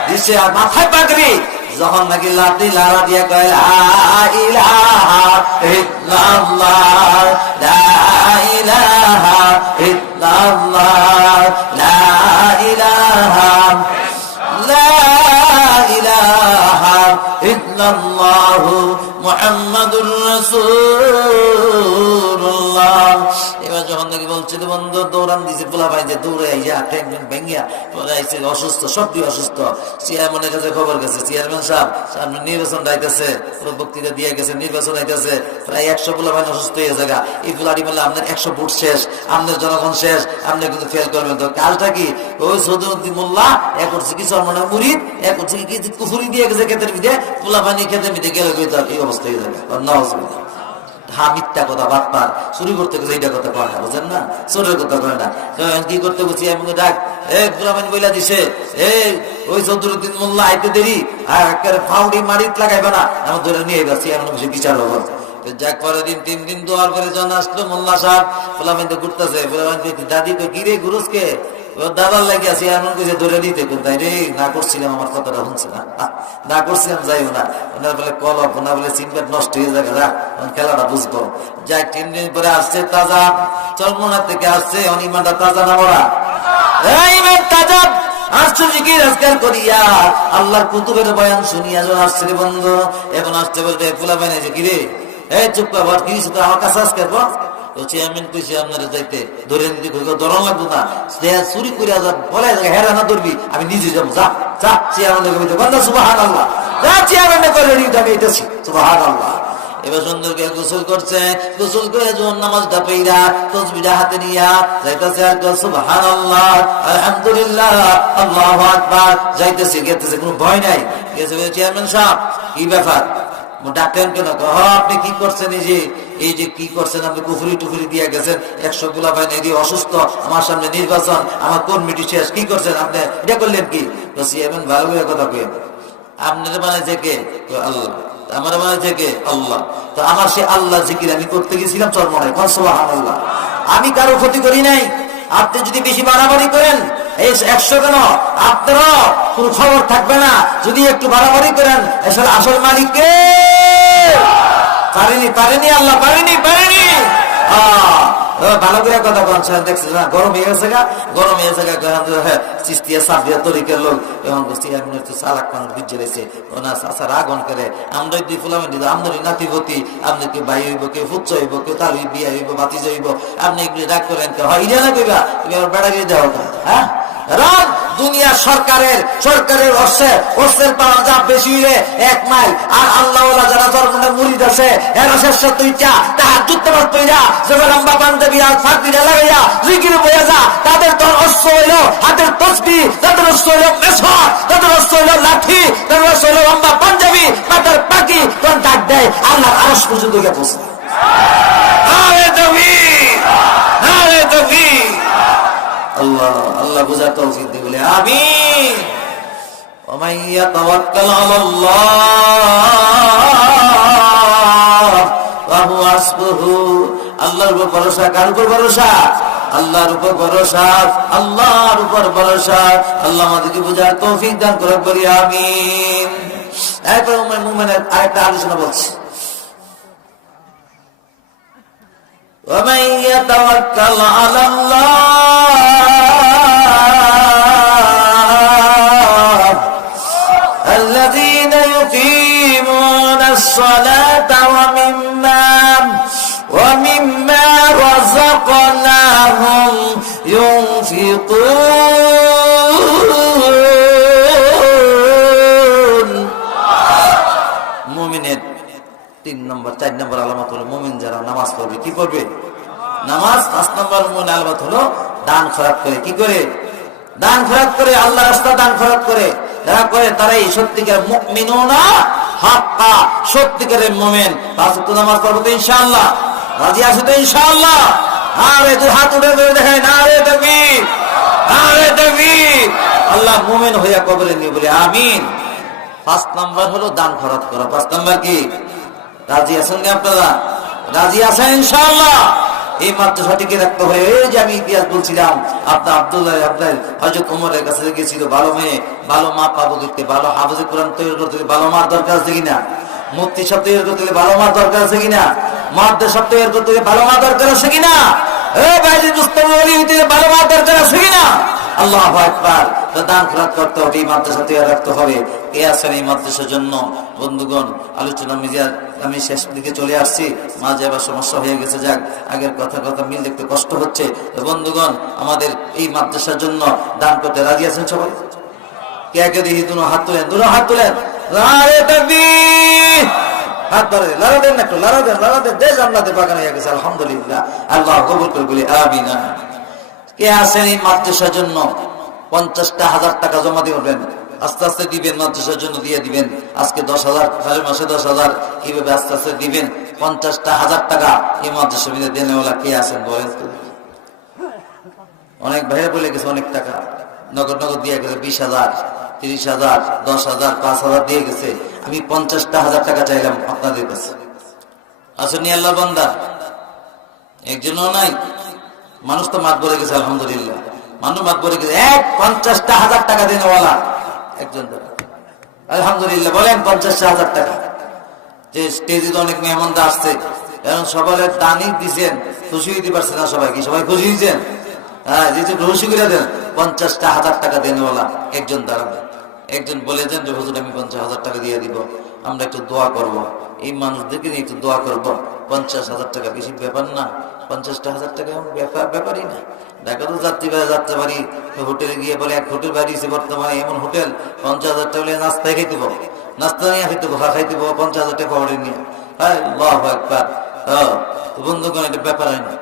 দিচ্ছে আর মাথায় পাগড়ি। যখন নাকি লাঠি লাড়া দিয়ে কয়, লা ইলাহা ইল্লাল্লাহ, লা ইলাহা ইল্লাল্লাহ, লা ইলাহা, লা ইলাহা ইল্লাল্লাহু মুহাম্মাদুর রাসূলুল্লাহ। এবার যখন নাকি বলছিল বন্ধু দৌড়ান দিছে পোলা ভাই যে দৌড়ে আইয়া ট্যাঙ্ক ভেঙ্গিয়া পরে আইছে অসুস্থ, সবই অসুস্থ। চেয়ারম্যানের কাছে খবর গেছে, চেয়ারম্যান সাহেব সামনে নির্বাচন আইতেছে, পুরো বক্তৃতা দিয়ে গেছে, নির্বাচন আইতেছে, প্রায় 100 পোলা ভাই অসুস্থ হয়ে জায়গা, এই পোলাটি বললে আপনার 100 ভোট শেষ, আপনার জনগণ শেষ, আপনি কিন্তু ফেল করবেন। তো কাজটা কি ওই সৌদুদ্দিন মোল্লা এক করছে কি চরমনের মুরিদ, এক করছে কি কুফুরি দিয়ে গেছে খেতের মিদে, পোলা পানি খেতের মিদে গেলে এই অবস্থা হয়ে যাবে। মিথ্যা কথা, বাটপার, চুরি করতে গেছে এইটা কথা কয় না, বুঝেন না, চোরের কথা কয় না। কি করতে বলছি এমন ডাক গোলামানি বইলা দিছে, ওই চৌধুরীদ্দিন মোল্লা আইতে দেরি আর ফাউডি মারিত লাগাইবে না, আমার ধরে নিয়ে যাচ্ছি এমন বেশি বিচার হবো। যাক পরের দিন 3 দিন দোয়ার করে জন আসলো, মোল্লা সাহেব গোলামানি ঘুরতেছে, দাদি তো গিরে গুরুজকে দাদার লাগিয়েছি এমন কিছু ধরে দিতে কোথায় রে, না করছিলাম আমার কথাটা শুনছে না, না করছিলাম যাইও না, ওনার বলে কলপ, ওনার বলে সিনপেট নষ্ট হয়ে যাবে, খেলাটা বুঝবো। যাই 3 দিন পরে আসছে তাজা চরমনা থেকে আসছে, অনিমানটা তাজা না বলা তাজা আসছে জিকির আজকাল করিয়া আল্লাহর কুতুবের বয়ান শুনিয়া যখন আসছে রে বন্ধু, এখন আসতে বলতে পোলা বানাইছে কিরে এই চুপ কর, কি তো আমার কাছে আজকে চেয়ারম্যান কইছে আপনারা যাইতে ধরে নিতে ধরন লাগবো না, চুরি করে বলে হেরা না ধরবি, আমি নিজে যাবো, যা যা চেয়ারম্যান সুবহানাল্লাহ, যা চেয়ারম্যান করে নিতে আমি এটাছি সুবহানাল্লাহ। এবার সুন্দরকে গোসল করছে, গোসল করে যখন নামাজটা পেইরা তসবিহটা হাতে নিয়া যাইতেছে আর সুবহানাল্লাহ আলহামদুলিল্লাহ আল্লাহু আকবার যাইতেছে গেতেছে, কোনো ভয় নাই। গেছে চেয়ারম্যান সাহেব কি ব্যাপার ডাক্তার কেন, আপনি কি করছেন, এই যে কি করছেন আপনি, কুফুরি টুফুরি দিয়ে গেছেন, 100 গোলা ভাই নেই অসুস্থ, আমার সামনে নির্বাচন, আমার কর্মীটি শেষ, কি করছেন আপনি, এটা করলেন কি? চেয়ারম্যান ভালো করে কথা কই, আপনার বানাইছে কে? আল্লাহ। আমার বানাইছে কে? আল্লাহ। তো আমার সে আল্লাহ জিকির আমি করতে গেছিলাম চরমনায়, সুবহানাল্লাহ, আমি কারো ক্ষতি করি নাই। আপনি যদি বেশি বাড়াবাড়ি করেন এই 100 কেন আপনারও কোন খবর থাকবে না, যদি একটু বাড়াবাড়ি করেন আসল মালিক কে? পারেনি আল্লাহ, পারেনি ভালো করে কথা বলছেন, দেখছি না গরম হয়ে গেছে গা, গরম হয়ে গেছে গা, চিস্তিয়া সাবিয়া তরিকের লোক এবং চালাক মানুষ বিজে রয়েছে, ওনার চাষা রাগন করে আমরা দুই ফুলামেন দিল, আমদানি নাতিপতি, আপনি কেউ ভাই হইব, কেউ ফুচ্চ হইব, কেউ তার বিয়া হইব, বাতিজ হইব, আপনি এগুলি রাগ করেন, হয় ইরা না কইবা তুমি আমার বেড়া গিয়ে দেওয়া, হ্যাঁ রাগ দুনিয়া সরকারের অর্থের পাওয়া যা বেশি হইলে 1 মাইল, আর আল্লাহ যারা চরমনের মুরিদ আছে এরা শেষ তুইটা তাহার যুদ্ধ তৈরা যখন লম্বা পাঞ্জাবি আর ফাঁকিটা লাগাইয়া জিকির বইয়া যা, তাদের তোর অস্ত্র হইল হাতের তসবিহ, তাদের অস্ত্র হইল মেশর, তাদের অস্ত্র হইল লাঠি, তাদের অস্ত্র হইল লম্বা পাঞ্জাবি, তাদের পাখি তখন ডাক দেয় আল্লাহর আরশ পর্যন্ত গিয়ে পৌঁছে। আরে তাকবীর, আরে তাকবীর, আল্লাহ আল্লাহ বুঝার তৌফিক দিন বলে আমিন। ওয়া মান ইয়াতাওয়াক্কাল আলাল্লাহ ফাহুয়া হাসবুহু, আল্লাহর উপর ভরসা, কার উপর ভরসা? আল্লাহর উপর ভরসা, আল্লাহর উপর ভরসা। আল্লাহ আমাদেরকে বুঝার তৌফিক দান করুন, বলি আমিন। এরপর মুমিনের আরেকটা আলোচনা বলছি, ওয়া মান ইয়াতাওয়াক্কাল আলাল্লাহ الذين يقيمون الصلاة ومما رزقناهم ينفقون। মুমিনের 3 নম্বর 4 নম্বর আলামত হলো মুমিন যারা নামাজ পড়বে, কি পড়বে? নামাজ। 5 নম্বর মুমিন আলামত হলো দান খয়রাত করে, কি করে? দান খয়রাত করে, আল্লাহর রাস্তায় দান খয়রাত করে, যারা করে তারাই সত্যিকার মুমিনুনা হাক্কা, সত্যিকারের মুমিন। 5 ওয়াক্ত নামাজ পড়ব তো ইনশাআল্লাহ, রাজি আছি তো ইনশাআল্লাহ? আরে তুই হাত উঠে করে দেখাই না, আরে তাকবীর, আরে তাকবীর। আল্লাহ মুমিন হইয়া কবরে নিয়ে বলে আমিন। 5 নম্বর হলো দান খয়রাত করা। 5 নম্বর কি? রাজি আছেন কি আপনারা? রাজি আছেন ইনশাআল্লাহ? এই মাদ্রাসা টিকে রাখতে হয়। এই যে আমি ইতিহাস বলছিলাম, আপনার আব্দুল্লাহ আপনার হযরত ওমরের কাছে গিয়েছিল, ভালো মেয়ে ভালো মা পাবো দেখতে, ভালো হাফেজে কোরআন তৈরি করতে ভালো মার দরকার আছে কিনা, মুফতি সব তৈরি করতে ভালো মার দরকার আছে কিনা, মাদ্রাসা সব তৈরি করতে ভালো মা দরকার আছে কিনা, এই বাইরে মুস্তাফা ওলি হইতে ভালো মা দরকার আছে কিনা। আল্লাহু আকবার। তো দান খরচ করতে হবে, এই মাদ্রাসা তৈরি রাখতে হবে। কে আছেন এই মাদ্রাসার জন্য? বন্ধুগণ, আলোচনা মিজাজ আমি শেষ দিকে চলে আসছি, মাঝে আবার সমস্যা হয়ে গেছে। যাক, আগের কথা মিল দেখতে কষ্ট হচ্ছে। তো বন্ধুগণ, আমাদের এই মাদ্রাসার জন্য দান করতে রাজি আছেন সবাই? কে কে দেখি দুনো হাত তুলেন, দুনো হাত তুলেন। নারে তাকবীর! হাত বাড়ান, লারা দেন না একটু, লারা দেন। দেশ জান্নাতে বাগান হয়ে গেছে, আলহামদুলিল্লাহ। আল্লাহ কবুল করে বলি আমিন। কে আছেন এই মাদ্রাসার জন্য 50,000 টাকা জমা দিবেন? আস্তে আস্তে দিবেন, মাদ্রাসার জন্য দিয়ে দিবেন। আজকে 10,000, সাড়ে মাসে 10,000, এইভাবে আস্তে আস্তে দিবেন। 50,000 টাকা এই মাদ্রাসা মিলে দেনেওয়ালা কে আছেন বলেন তো? অনেক ভাইরা বলে গেছে অনেক টাকা নগদ দিয়ে গেছে, 20,000, 30,000, 10,000, 5,000 দিয়ে গেছে। আমি 50,000 টাকা চাইলাম আপনাদের কাছে। আসেনি আল্লাহ বান্দা? একজনও নাই। মানুষ তো মাত বলে গেছে, আলহামদুলিল্লাহ। মানুষ মাত বলে গেছে, 50,000 টাকা দেনেওয়ালা একজন, আলহামদুলিল্লাহ। বলেন 50,000 টাকা। যে স্টেজে তো অনেক মেহমানরা আসছে, এখন সবার দানই দিচ্ছেন, খুশি হইতে পারছে না সবাই। কি সবাই খুশি হয়েছেন? হ্যাঁ, যে খুশি করে দেন। 50,000 টাকা দেনেওয়ালা একজন দাঁড়াবে। একজন বলে দেন যে হুজুর আমি 50,000 টাকা দিয়ে দিব, আমরা একটু দোয়া করব, এই মানুষদেরকে নিয়ে একটু দোয়া করব। 50,000 টাকা বেশি ব্যাপার না। 50,000 টাকা ব্যাপারই না। দেখা তো যাত্রী বাড়ি হোটেলে গিয়ে বলে, এক হোটেল বাড়িয়েছে বর্তমানে, এমন হোটেল 50,000 টাকা নাস্তায় খাইতে পাবো, নাস্তা নিয়ে খাইতে খাইতে পাবো 50,000 টাকা অর্ডার নিয়ে। আল্লাহু আকবার। বন্ধুগণ, এটা ব্যাপার হয় না।